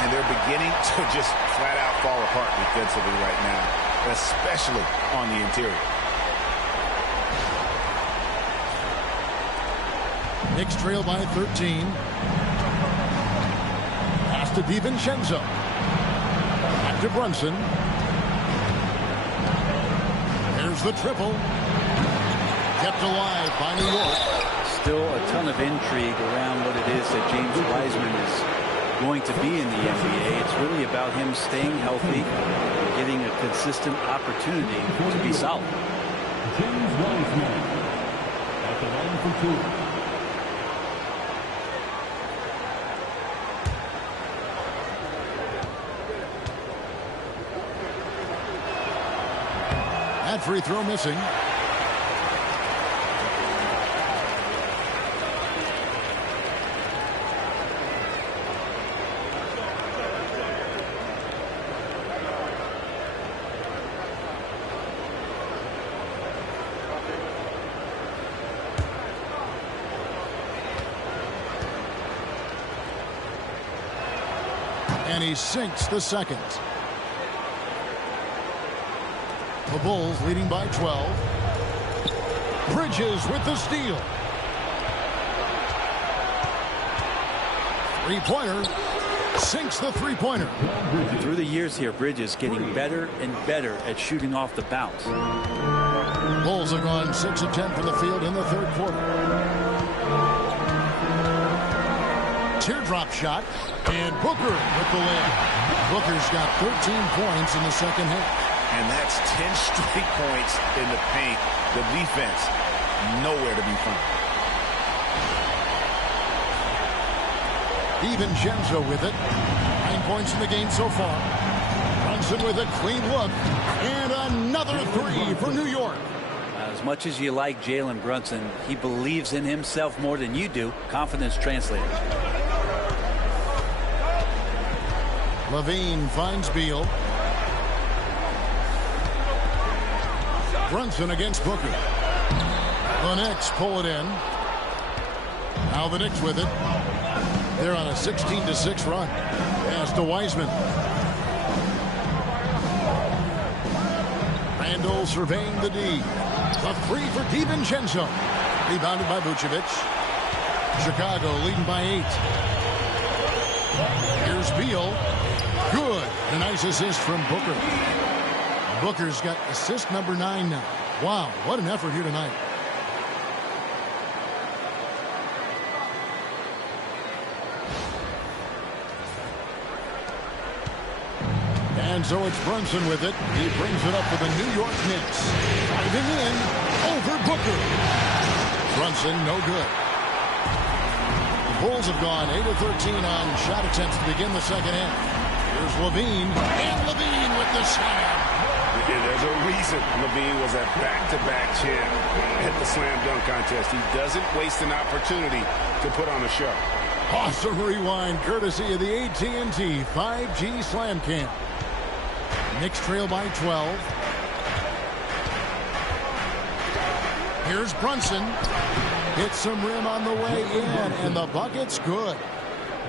And they're beginning to just flat out fall apart defensively right now, especially on the interior. Knicks trail by 13. Pass to DiVincenzo. Back to Brunson. There's the triple. Kept alive by New York. Still a ton of intrigue around what it is that James Wiseman is going to be in the NBA. It's really about him staying healthy and getting a consistent opportunity to be solid. James Wiseman at the line for 2. That free throw missing. And he sinks the second. The Bulls leading by 12. Bridges with the steal. Three-pointer. Sinks the three-pointer. Through the years here, Bridges getting better and better at shooting off the bounce. Bulls have gone 6 of 10 from the field in the third quarter. Teardrop shot. And Booker with the layup. Booker's got 13 points in the second half. And that's 10 straight points in the paint. The defense, nowhere to be found. DiVincenzo with it. 9 points in the game so far. Brunson with a clean look. And another three for New York. As much as you like Jalen Brunson, he believes in himself more than you do. Confidence translated. Levine finds Beal. Brunson against Booker. The Knicks pull it in. Now the Knicks with it. They're on a 16-6 run. Pass to Wiseman. Randall surveying the D. The three for DiVincenzo. Rebounded by Vucevic. Chicago leading by 8. Here's Beal. Good. A nice assist from Booker. Booker's got assist number 9 now. Wow, what an effort here tonight. And so it's Brunson with it. He brings it up for the New York Knicks. Driving in over Booker. Brunson, no good. The Bulls have gone 8 of 13 on shot attempts to begin the second half. Here's Levine. And Levine with the slam. And there's a reason Levine was a back-to-back champ at the slam dunk contest. He doesn't waste an opportunity to put on a show. Awesome rewind courtesy of the AT&T 5G Slam Cam. Knicks trail by 12. Here's Brunson. Hits some rim on the way in, and the bucket's good.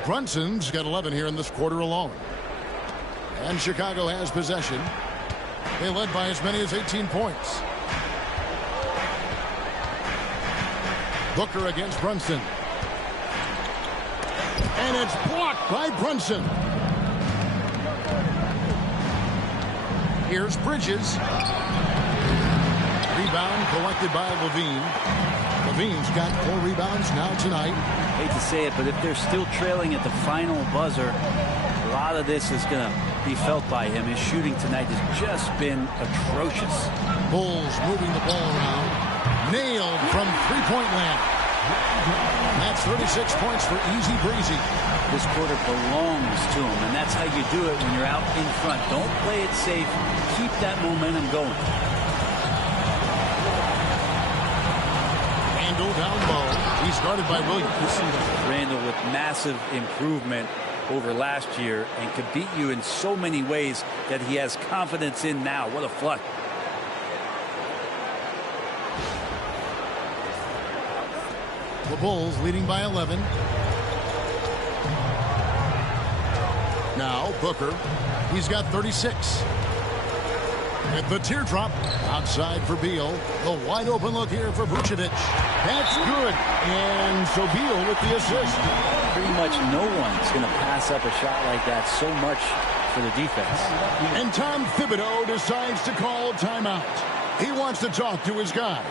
Brunson's got 11 here in this quarter alone. And Chicago has possession. They led by as many as 18 points. Booker against Brunson. And it's blocked by Brunson. Here's Bridges. Rebound collected by Levine. Levine's got 4 rebounds now tonight. Hate to say it, but if they're still trailing at the final buzzer, a lot of this is going to be felt by him. His shooting tonight has just been atrocious. Bulls moving the ball around. Nailed from three-point land. That's 36 points for Easy Breezy. This quarter belongs to him, and that's how you do it when you're out in front. Don't play it safe. Keep that momentum going. Randall down low. He's guarded by Williams. Randall with massive improvement over last year and could beat you in so many ways that he has confidence in now. What a flush. The Bulls leading by 11. Now Booker. He's got 36. At the teardrop. Outside for Beal. The wide open look here for Vucevic. That's good. And so Beal with the assist. Pretty much no one's going to pass up a shot like that so much for the defense. And Tom Thibodeau decides to call timeout. He wants to talk to his guys.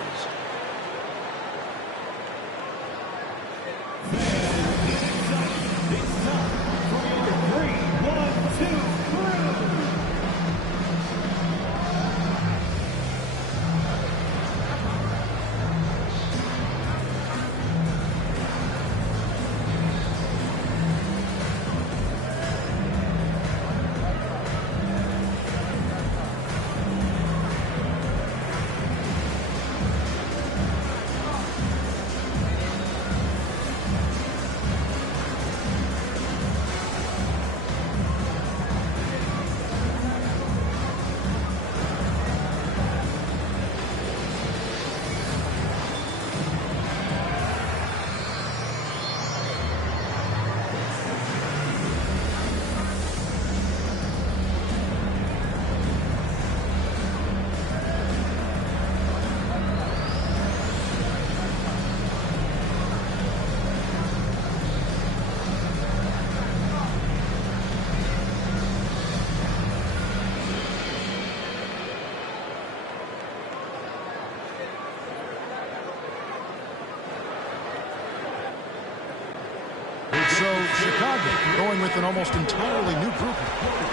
So Chicago going with an almost entirely new group.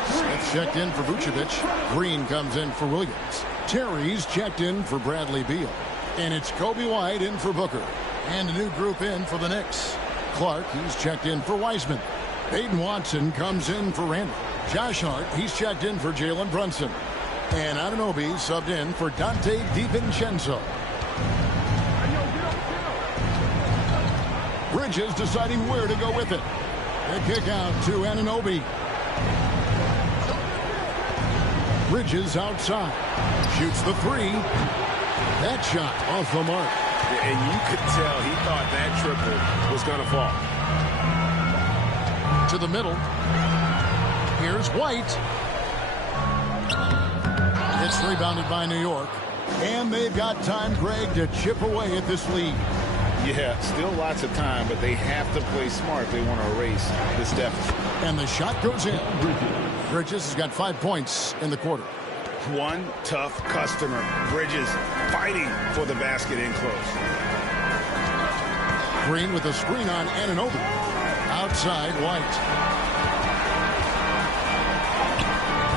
Smith checked in for Vucevic. Green comes in for Williams. Terry's checked in for Bradley Beal. And it's Kobe White in for Booker. And a new group in for the Knicks. Clark, he's checked in for Wiseman. Aiden Watson comes in for Randall. Josh Hart, he's checked in for Jalen Brunson. And Anunoby subbed in for Dante DiVincenzo. Bridges deciding where to go with it. The kick out to Anunoby. Bridges outside. Shoots the three. That shot off the mark. And you could tell he thought that triple was going to fall. To the middle. Here's White. It's rebounded by New York. And they've got time, Greg, to chip away at this lead. Yeah, still lots of time, but they have to play smart if they want to erase this deficit. And the shot goes in. Bridges has got 5 points in the quarter. One tough customer. Bridges fighting for the basket in close. Green with a screen on Anunoby. Outside, White.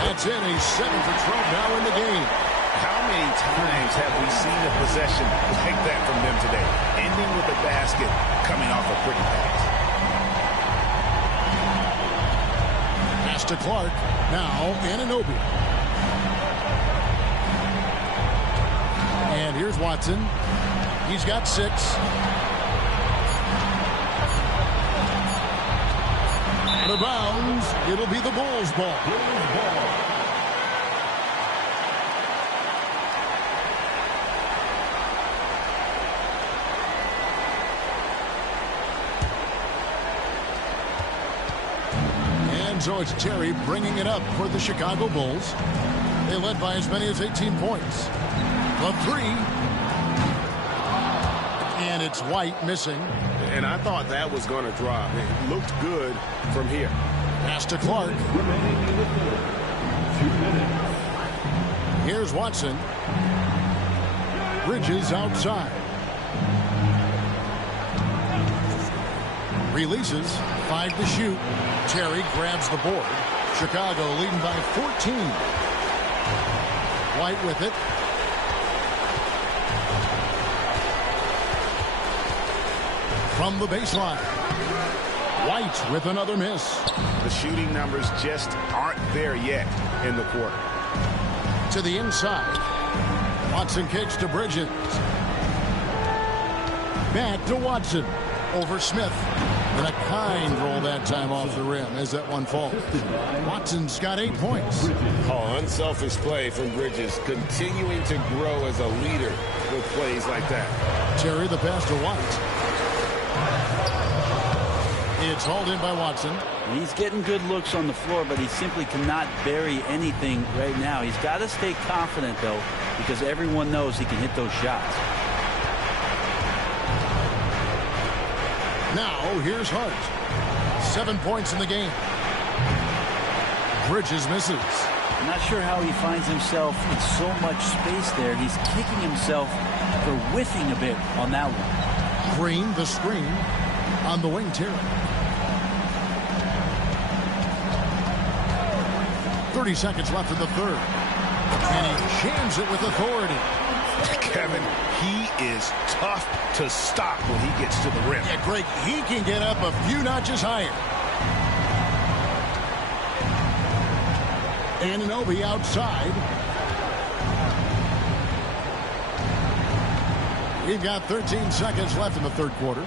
That's in. A 7 for 12 now in the game. How many times have we seen a possession like that from them today? Ending with a basket, coming off a pretty pass. Pass to Clark. Now Anunoby. And here's Watson. He's got 6. Out of bounds. It'll be the Bulls' ball. So it's Terry bringing it up for the Chicago Bulls. They led by as many as 18 points. The three. And it's White missing. And I thought that was going to drop. It looked good from here. Pass to Clark. Remaining in the quarter. 2 minutes. Here's Watson. Bridges outside. Releases. 5 to shoot. Terry grabs the board. Chicago leading by 14. White with it. From the baseline. White with another miss. The shooting numbers just aren't there yet in the quarter. To the inside. Watson kicks to Bridges. Back to Watson. Over Smith. And a kind roll that time off the rim as that one falls. Watson's got 8 points. Oh, unselfish play from Bridges, continuing to grow as a leader with plays like that. Terry the pass to White. It's hauled in by Watson. He's getting good looks on the floor, but he simply cannot bury anything right now. He's got to stay confident, though, because everyone knows he can hit those shots. Now, here's Hart. 7 points in the game. Bridges misses. I'm not sure how he finds himself in so much space there. He's kicking himself for whiffing a bit on that one. Green, the screen on the wing, Terry. 30 seconds left in the third. And he jams it with authority. Kevin, he is tough to stop when he gets to the rim. Yeah, Greg, he can get up a few notches higher. Anunoby outside. We've got 13 seconds left in the third quarter.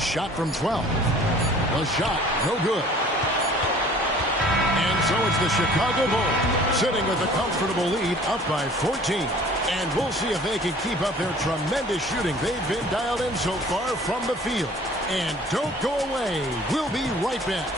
Shot from 12. A shot, no good. And so it's the Chicago Bulls sitting with a comfortable lead up by 14. And we'll see if they can keep up their tremendous shooting. They've been dialed in so far from the field. And don't go away. We'll be right back.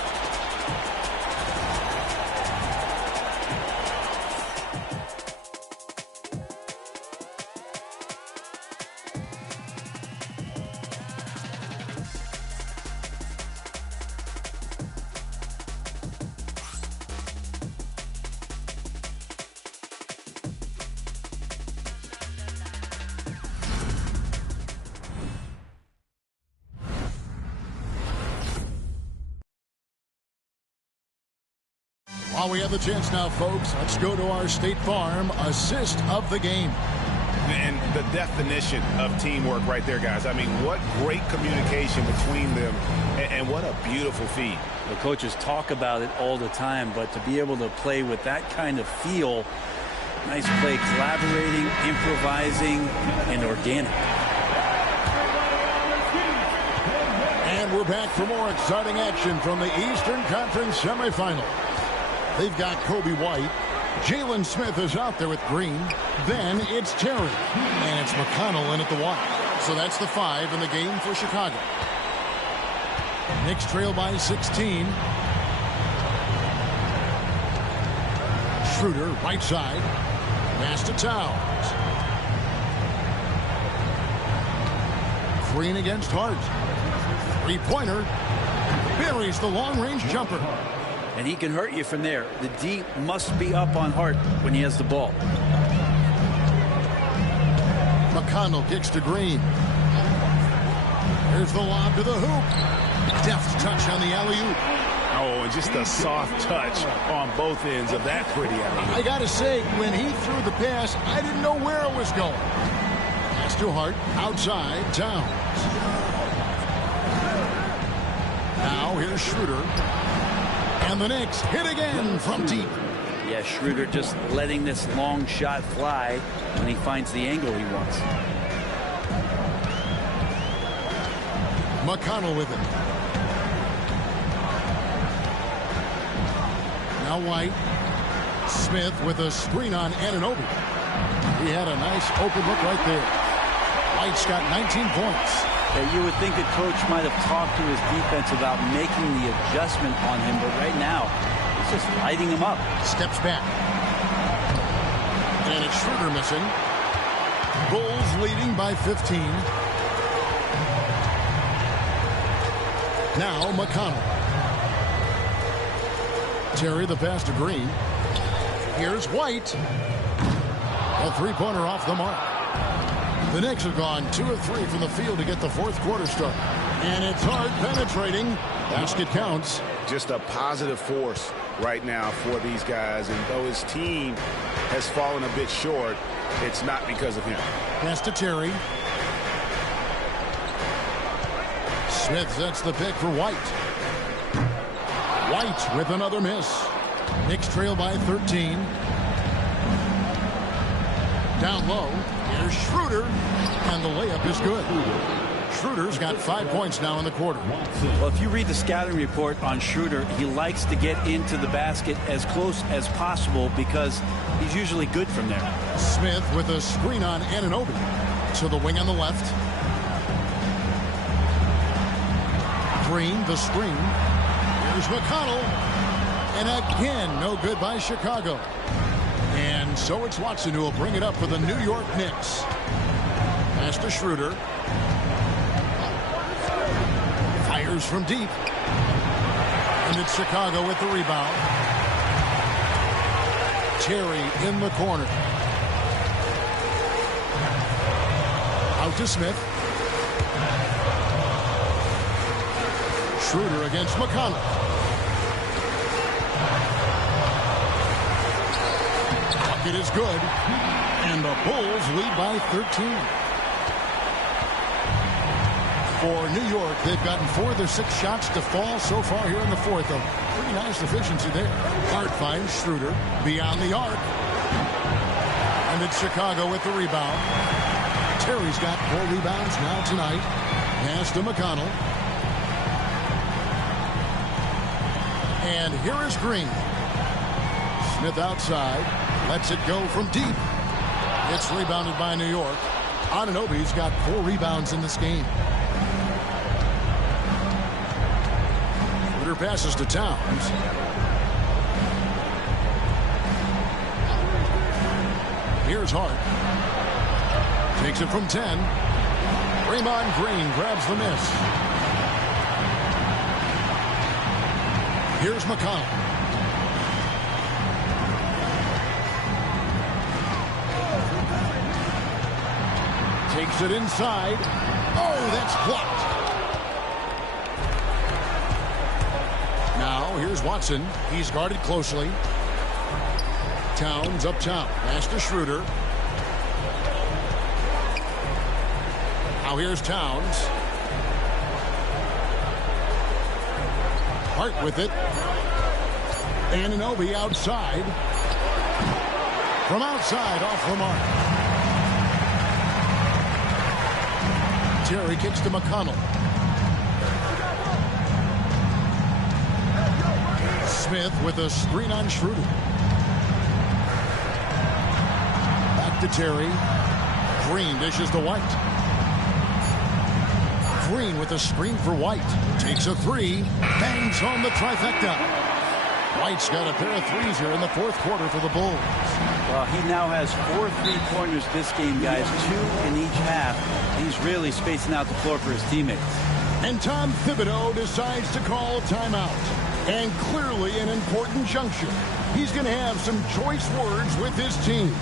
While we have the chance now, folks, let's go to our State Farm assist of the game. And the definition of teamwork right there, guys. I mean, what great communication between them, and what a beautiful feed. The coaches talk about it all the time, but to be able to play with that kind of feel, nice play, collaborating, improvising, and organic. And we're back for more exciting action from the Eastern Conference semifinals. They've got Kobe White. Jalen Smith is out there with Green. Then it's Terry. And it's McConnell in at the one. So that's the 5 in the game for Chicago. Knicks trail by 16. Schroeder, right side. Pass to Towns. Green against Hart. Three-pointer. Buries the long-range jumper. And he can hurt you from there. The D must be up on Hart when he has the ball. McConnell kicks to Green. Here's the lob to the hoop. Deft touch on the alley-oop. Oh, and just a soft touch on both ends of that pretty alley-oop. I got to say, when he threw the pass, I didn't know where it was going. Pass to Hart. Outside, Towns. Now here's Schroeder. And the Knicks hit again from deep. Yeah, Schroeder just letting this long shot fly when he finds the angle he wants. McConnell with it. Now White. Smith with a screen on Anunoby. He had a nice open look right there. White's got 19 points. You would think a coach might have talked to his defense about making the adjustment on him, but right now, he's just lighting him up. Steps back. And it's Schroeder missing. Bulls leading by 15. Now McConnell. Terry the pass to Green. Here's White. A three-pointer off the mark. The Knicks have gone 2 of 3 from the field to get the fourth quarter started. And it's hard penetrating. Basket counts. Just a positive force right now for these guys. And though his team has fallen a bit short, it's not because of him. Pass to Terry. Smith sets the pick for White. White with another miss. Knicks trail by 13. Down low. Here's Schroeder. And the layup is good. Schroeder's got 5 points now in the quarter. Well, if you read the scouting report on Schroeder, he likes to get into the basket as close as possible because he's usually good from there. Smith with a screen on Anunoby. To the wing on the left. Green, the screen. Here's McConnell. And again, no good by Chicago. And so it's Watson who will bring it up for the New York Knicks. Pass to Schroeder. Fires from deep. And it's Chicago with the rebound. Terry in the corner. Out to Smith. Schroeder against McConnell. Bucket is good. And the Bulls lead by 13. For New York, they've gotten 4 of their 6 shots to fall so far here in the fourth. A pretty nice efficiency there. Hart finds Schroeder beyond the arc. And it's Chicago with the rebound. Terry's got 4 rebounds now tonight. Pass to McConnell. And here is Green. Smith outside. Lets it go from deep. It's rebounded by New York. Anunoby's got 4 rebounds in this game. Schroeder passes to Towns. Here's Hart. Takes it from 10. Draymond Green grabs the miss. Here's McConnell. Takes it inside. Oh, that's blocked. Now, here's Watson. He's guarded closely. Towns up top. Pass to Schroeder. Now here's Towns. Hart with it. Anunoby outside. From outside, off the mark. Terry kicks to McConnell. Smith with a screen on Schroeder. Back to Terry. Green dishes to White. Green with a screen for White. Takes a 3. Bangs home the trifecta. White's got a pair of 3s here in the fourth quarter for the Bulls. Well, he now has 4 3-pointers this game, guys. 2 in each half. He's really spacing out the floor for his teammates. And Tom Thibodeau decides to call timeout. And clearly an important juncture. He's going to have some choice words with his team.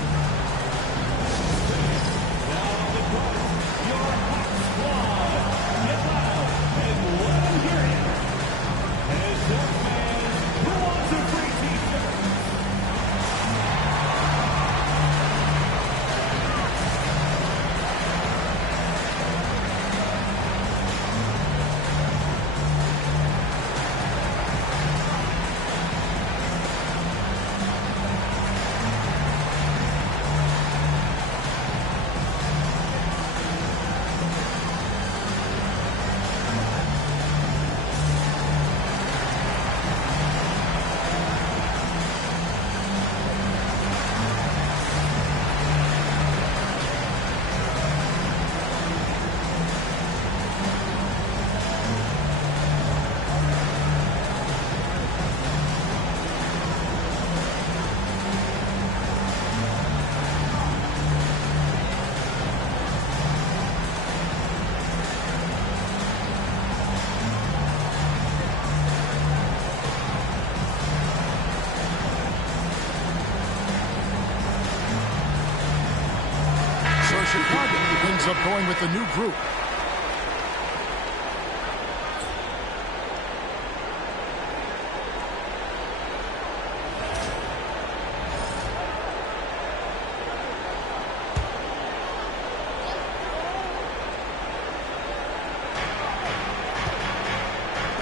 Chicago ends up going with the new group.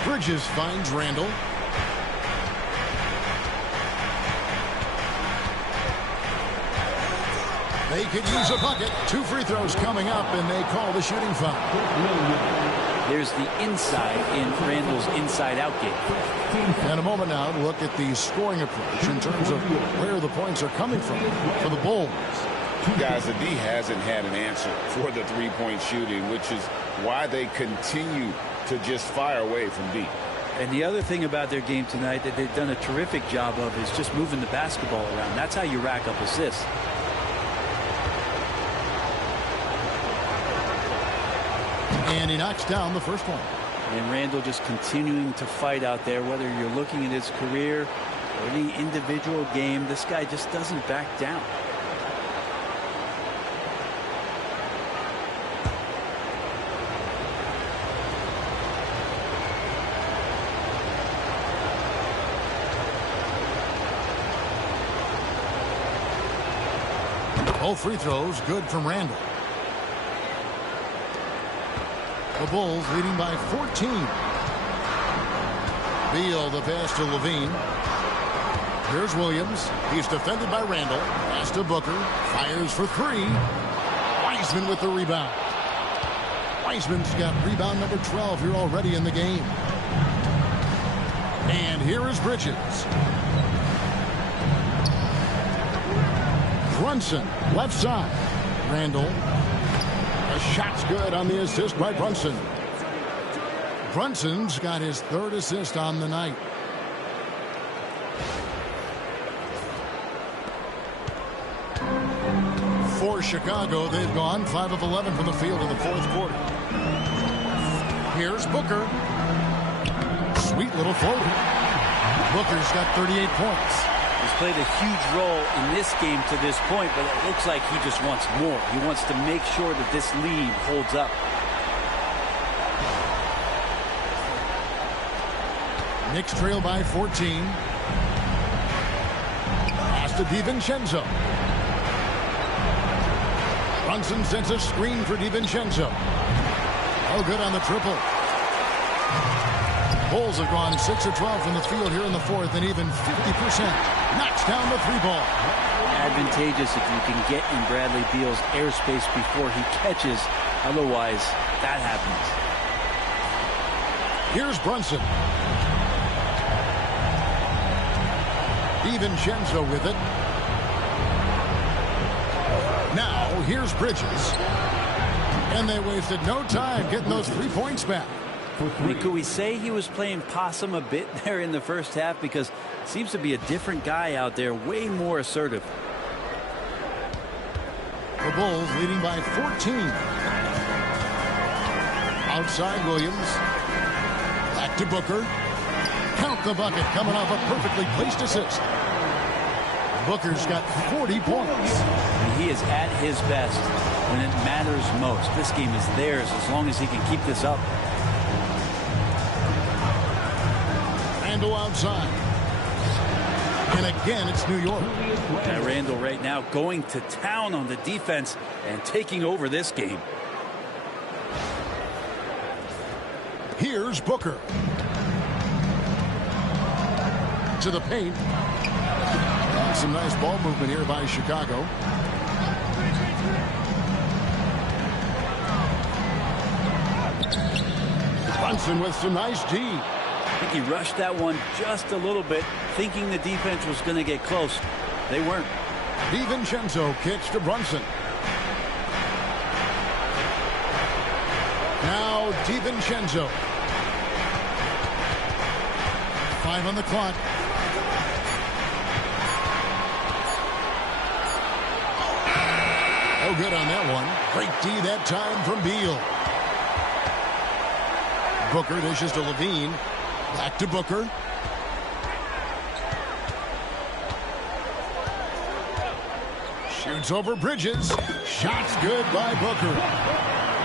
Bridges finds Randall. They could use a bucket. 2 free throws coming up, and they call the shooting foul. There's the inside in Randall's inside-out game. And a moment now to look at the scoring approach in terms of where the points are coming from for the Bulls. Guys, the D hasn't had an answer for the three-point shooting, which is why they continue to just fire away from deep. And the other thing about their game tonight that they've done a terrific job of is just moving the basketball around. That's how you rack up assists. And he knocks down the first one. And Randall just continuing to fight out there, whether you're looking at his career or any individual game. This guy just doesn't back down. Both free throws good from Randall. The Bulls leading by 14. Beal the pass to Levine. Here's Williams. He's defended by Randall. Pass to Booker. Fires for 3. Wiseman with the rebound. Wiseman's got rebound number 12 here already in the game. And here is Bridges. Brunson, left side. Randall. A shot's good on the assist by Brunson. Brunson's got his 3rd assist on the night. For Chicago, they've gone 5 of 11 from the field in the 4th quarter. Here's Booker. Sweet little floater. Booker's got 38 points. He's played a huge role in this game to this point, but it looks like he just wants more. He wants to make sure that this lead holds up. Knicks trail by 14. Pass to DiVincenzo. Brunson sends a screen for DiVincenzo. Oh, good on the triple. Bulls have gone 6 of 12 from the field here in the 4th, and even 50%. Knocks down the 3-ball. Advantageous if you can get in Bradley Beal's airspace before he catches. Otherwise, that happens. Here's Brunson. DiVincenzo with it. Now, here's Bridges. And they wasted no time getting those 3 points back. I mean, could we say he was playing possum a bit there in the first half? Because it seems to be a different guy out there, way more assertive. The Bulls leading by 14. Outside Williams. Back to Booker. Count the bucket coming off a perfectly placed assist. Booker's got 40 points. And he is at his best when it matters most. This game is theirs as long as he can keep this up. Randall outside. And again, it's New York. And Randall right now going to town on the defense and taking over this game. Here's Booker. To the paint. Some nice ball movement here by Chicago. Brunson with some nice D. I think he rushed that one just a little bit, thinking the defense was going to get close. They weren't. DiVincenzo kicks to Brunson. Now DiVincenzo. 5 on the clock. Oh, good on that one. Great D that time from Beal. Booker dishes to Levine. Back to Booker. Shoots over Bridges. Shots good by Booker.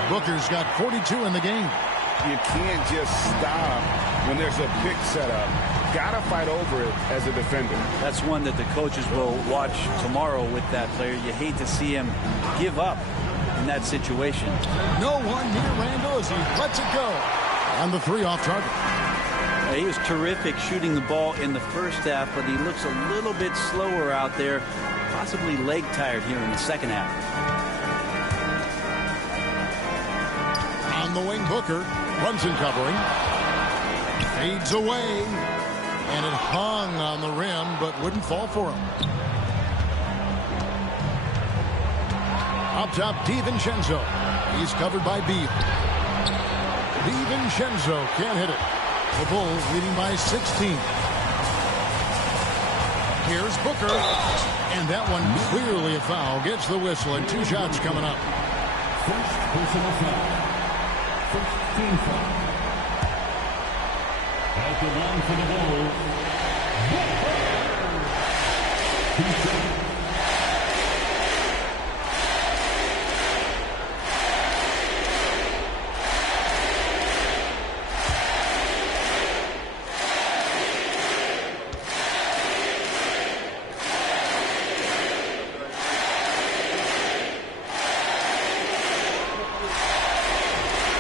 Booker's got 42 in the game. You can't just stop when there's a pick set up. Gotta fight over it as a defender. That's one that the coaches will watch tomorrow with that player. You hate to see him give up in that situation. No one near Randall as he lets it go. On the 3 off target. He was terrific shooting the ball in the first half, but he looks a little bit slower out there, possibly leg tired here in the second half. On the wing, Booker. Brunson covering. Fades away. And it hung on the rim, but wouldn't fall for him. Up top, DiVincenzo. He's covered by Beal. DiVincenzo can't hit it. The Bulls leading by 16. Here's Booker. And that one clearly a foul. Gets the whistle, and 2 shots coming up. First personal foul. First team foul. At the line for the Bulls.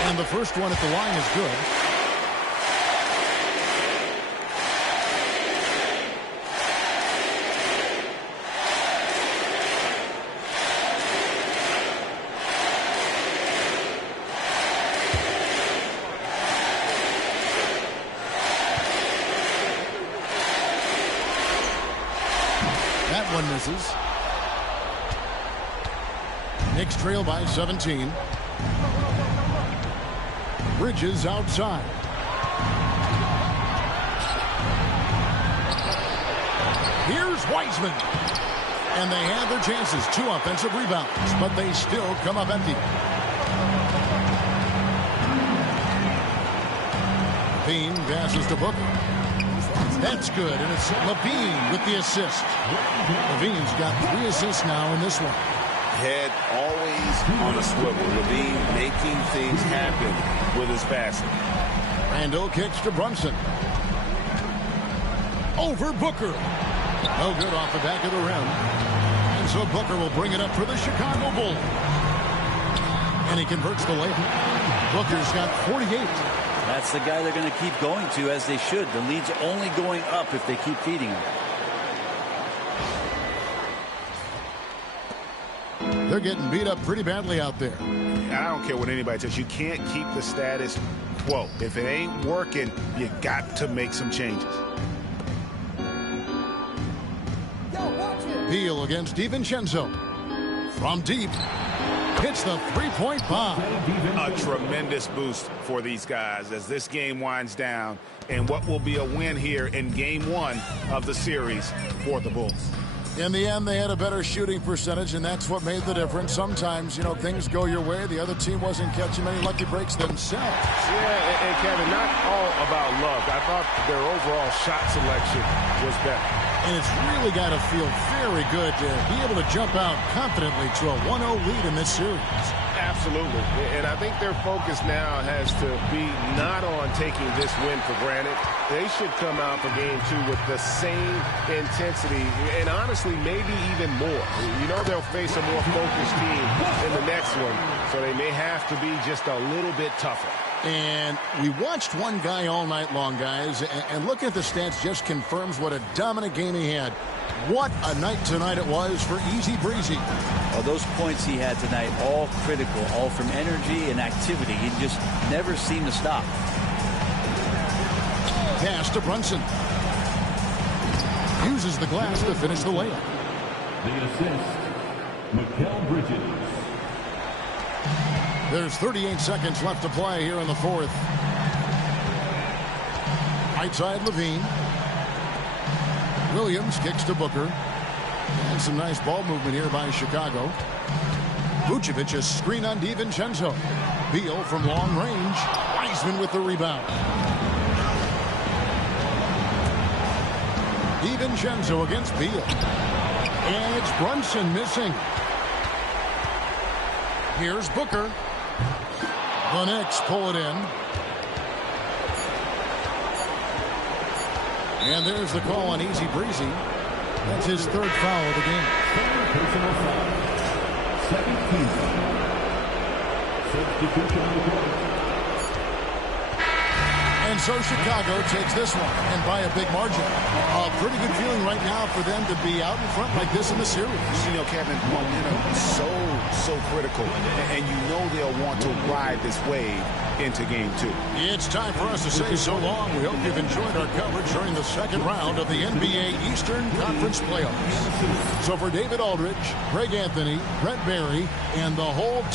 And the first one at the line is good. That one misses. Knicks trail by 17. Bridges outside. Here's Wiseman. And they have their chances. 2 offensive rebounds, but they still come up empty. Levine passes to Booker. That's good, and it's Levine with the assist. Levine's got 3 assists now in this one. Head always on a swivel. Levine making things happen with his basket. Randall kicks to Brunson. Over Booker. No good off the back of the rim. And so Booker will bring it up for the Chicago Bulls. And he converts the layup. Booker's got 48. That's the guy they're going to keep going to, as they should. The lead's only going up if they keep feeding him. They're getting beat up pretty badly out there. I don't care what anybody says. You can't keep the status quo. If it ain't working, you got to make some changes. Beal against DiVincenzo. From deep. Hits the 3-point bomb. A tremendous boost for these guys as this game winds down. And what will be a win here in game 1 of the series for the Bulls. In the end, they had a better shooting percentage, and that's what made the difference. Sometimes, you know, things go your way. The other team wasn't catching many lucky breaks themselves. Yeah, and Kevin, not all about luck. I thought their overall shot selection was better. And it's really got to feel very good to be able to jump out confidently to a 1-0 lead in this series. Absolutely. And I think their focus now has to be not on taking this win for granted. They should come out for game 2 with the same intensity and honestly maybe even more. You know they'll face a more focused team in the next one, so they may have to be just a little bit tougher. And we watched one guy all night long, guys, and looking at the stats just confirms what a dominant game he had. What a night tonight it was for Easy Breezy. Well, those points he had tonight, all critical, all from energy and activity. He just never seemed to stop. Pass to Brunson. Uses the glass to finish the layup. The assist, Mikal Bridges. There's 38 seconds left to play here in the 4th. Right side, Levine. Williams kicks to Booker. And some nice ball movement here by Chicago. Vucevic a screen on DiVincenzo. Beal from long range. Wiseman with the rebound. DiVincenzo against Beal. And It's Brunson missing. Here's Booker. The Knicks pull it in. And there's the call on Easy Breezy. That's his third foul of the game. Personal foul. Second team. Substitution on the court. And so Chicago takes this one, and by a big margin. A pretty good feeling right now for them to be out in front like this in the series. You know, Kevin, momentum is so critical, and you know they'll want to ride this wave into Game 2. It's time for us to say so long. We hope you've enjoyed our coverage during the second round of the NBA Eastern Conference Playoffs. So for David Aldridge, Greg Anthony, Brent Barry, and the whole team,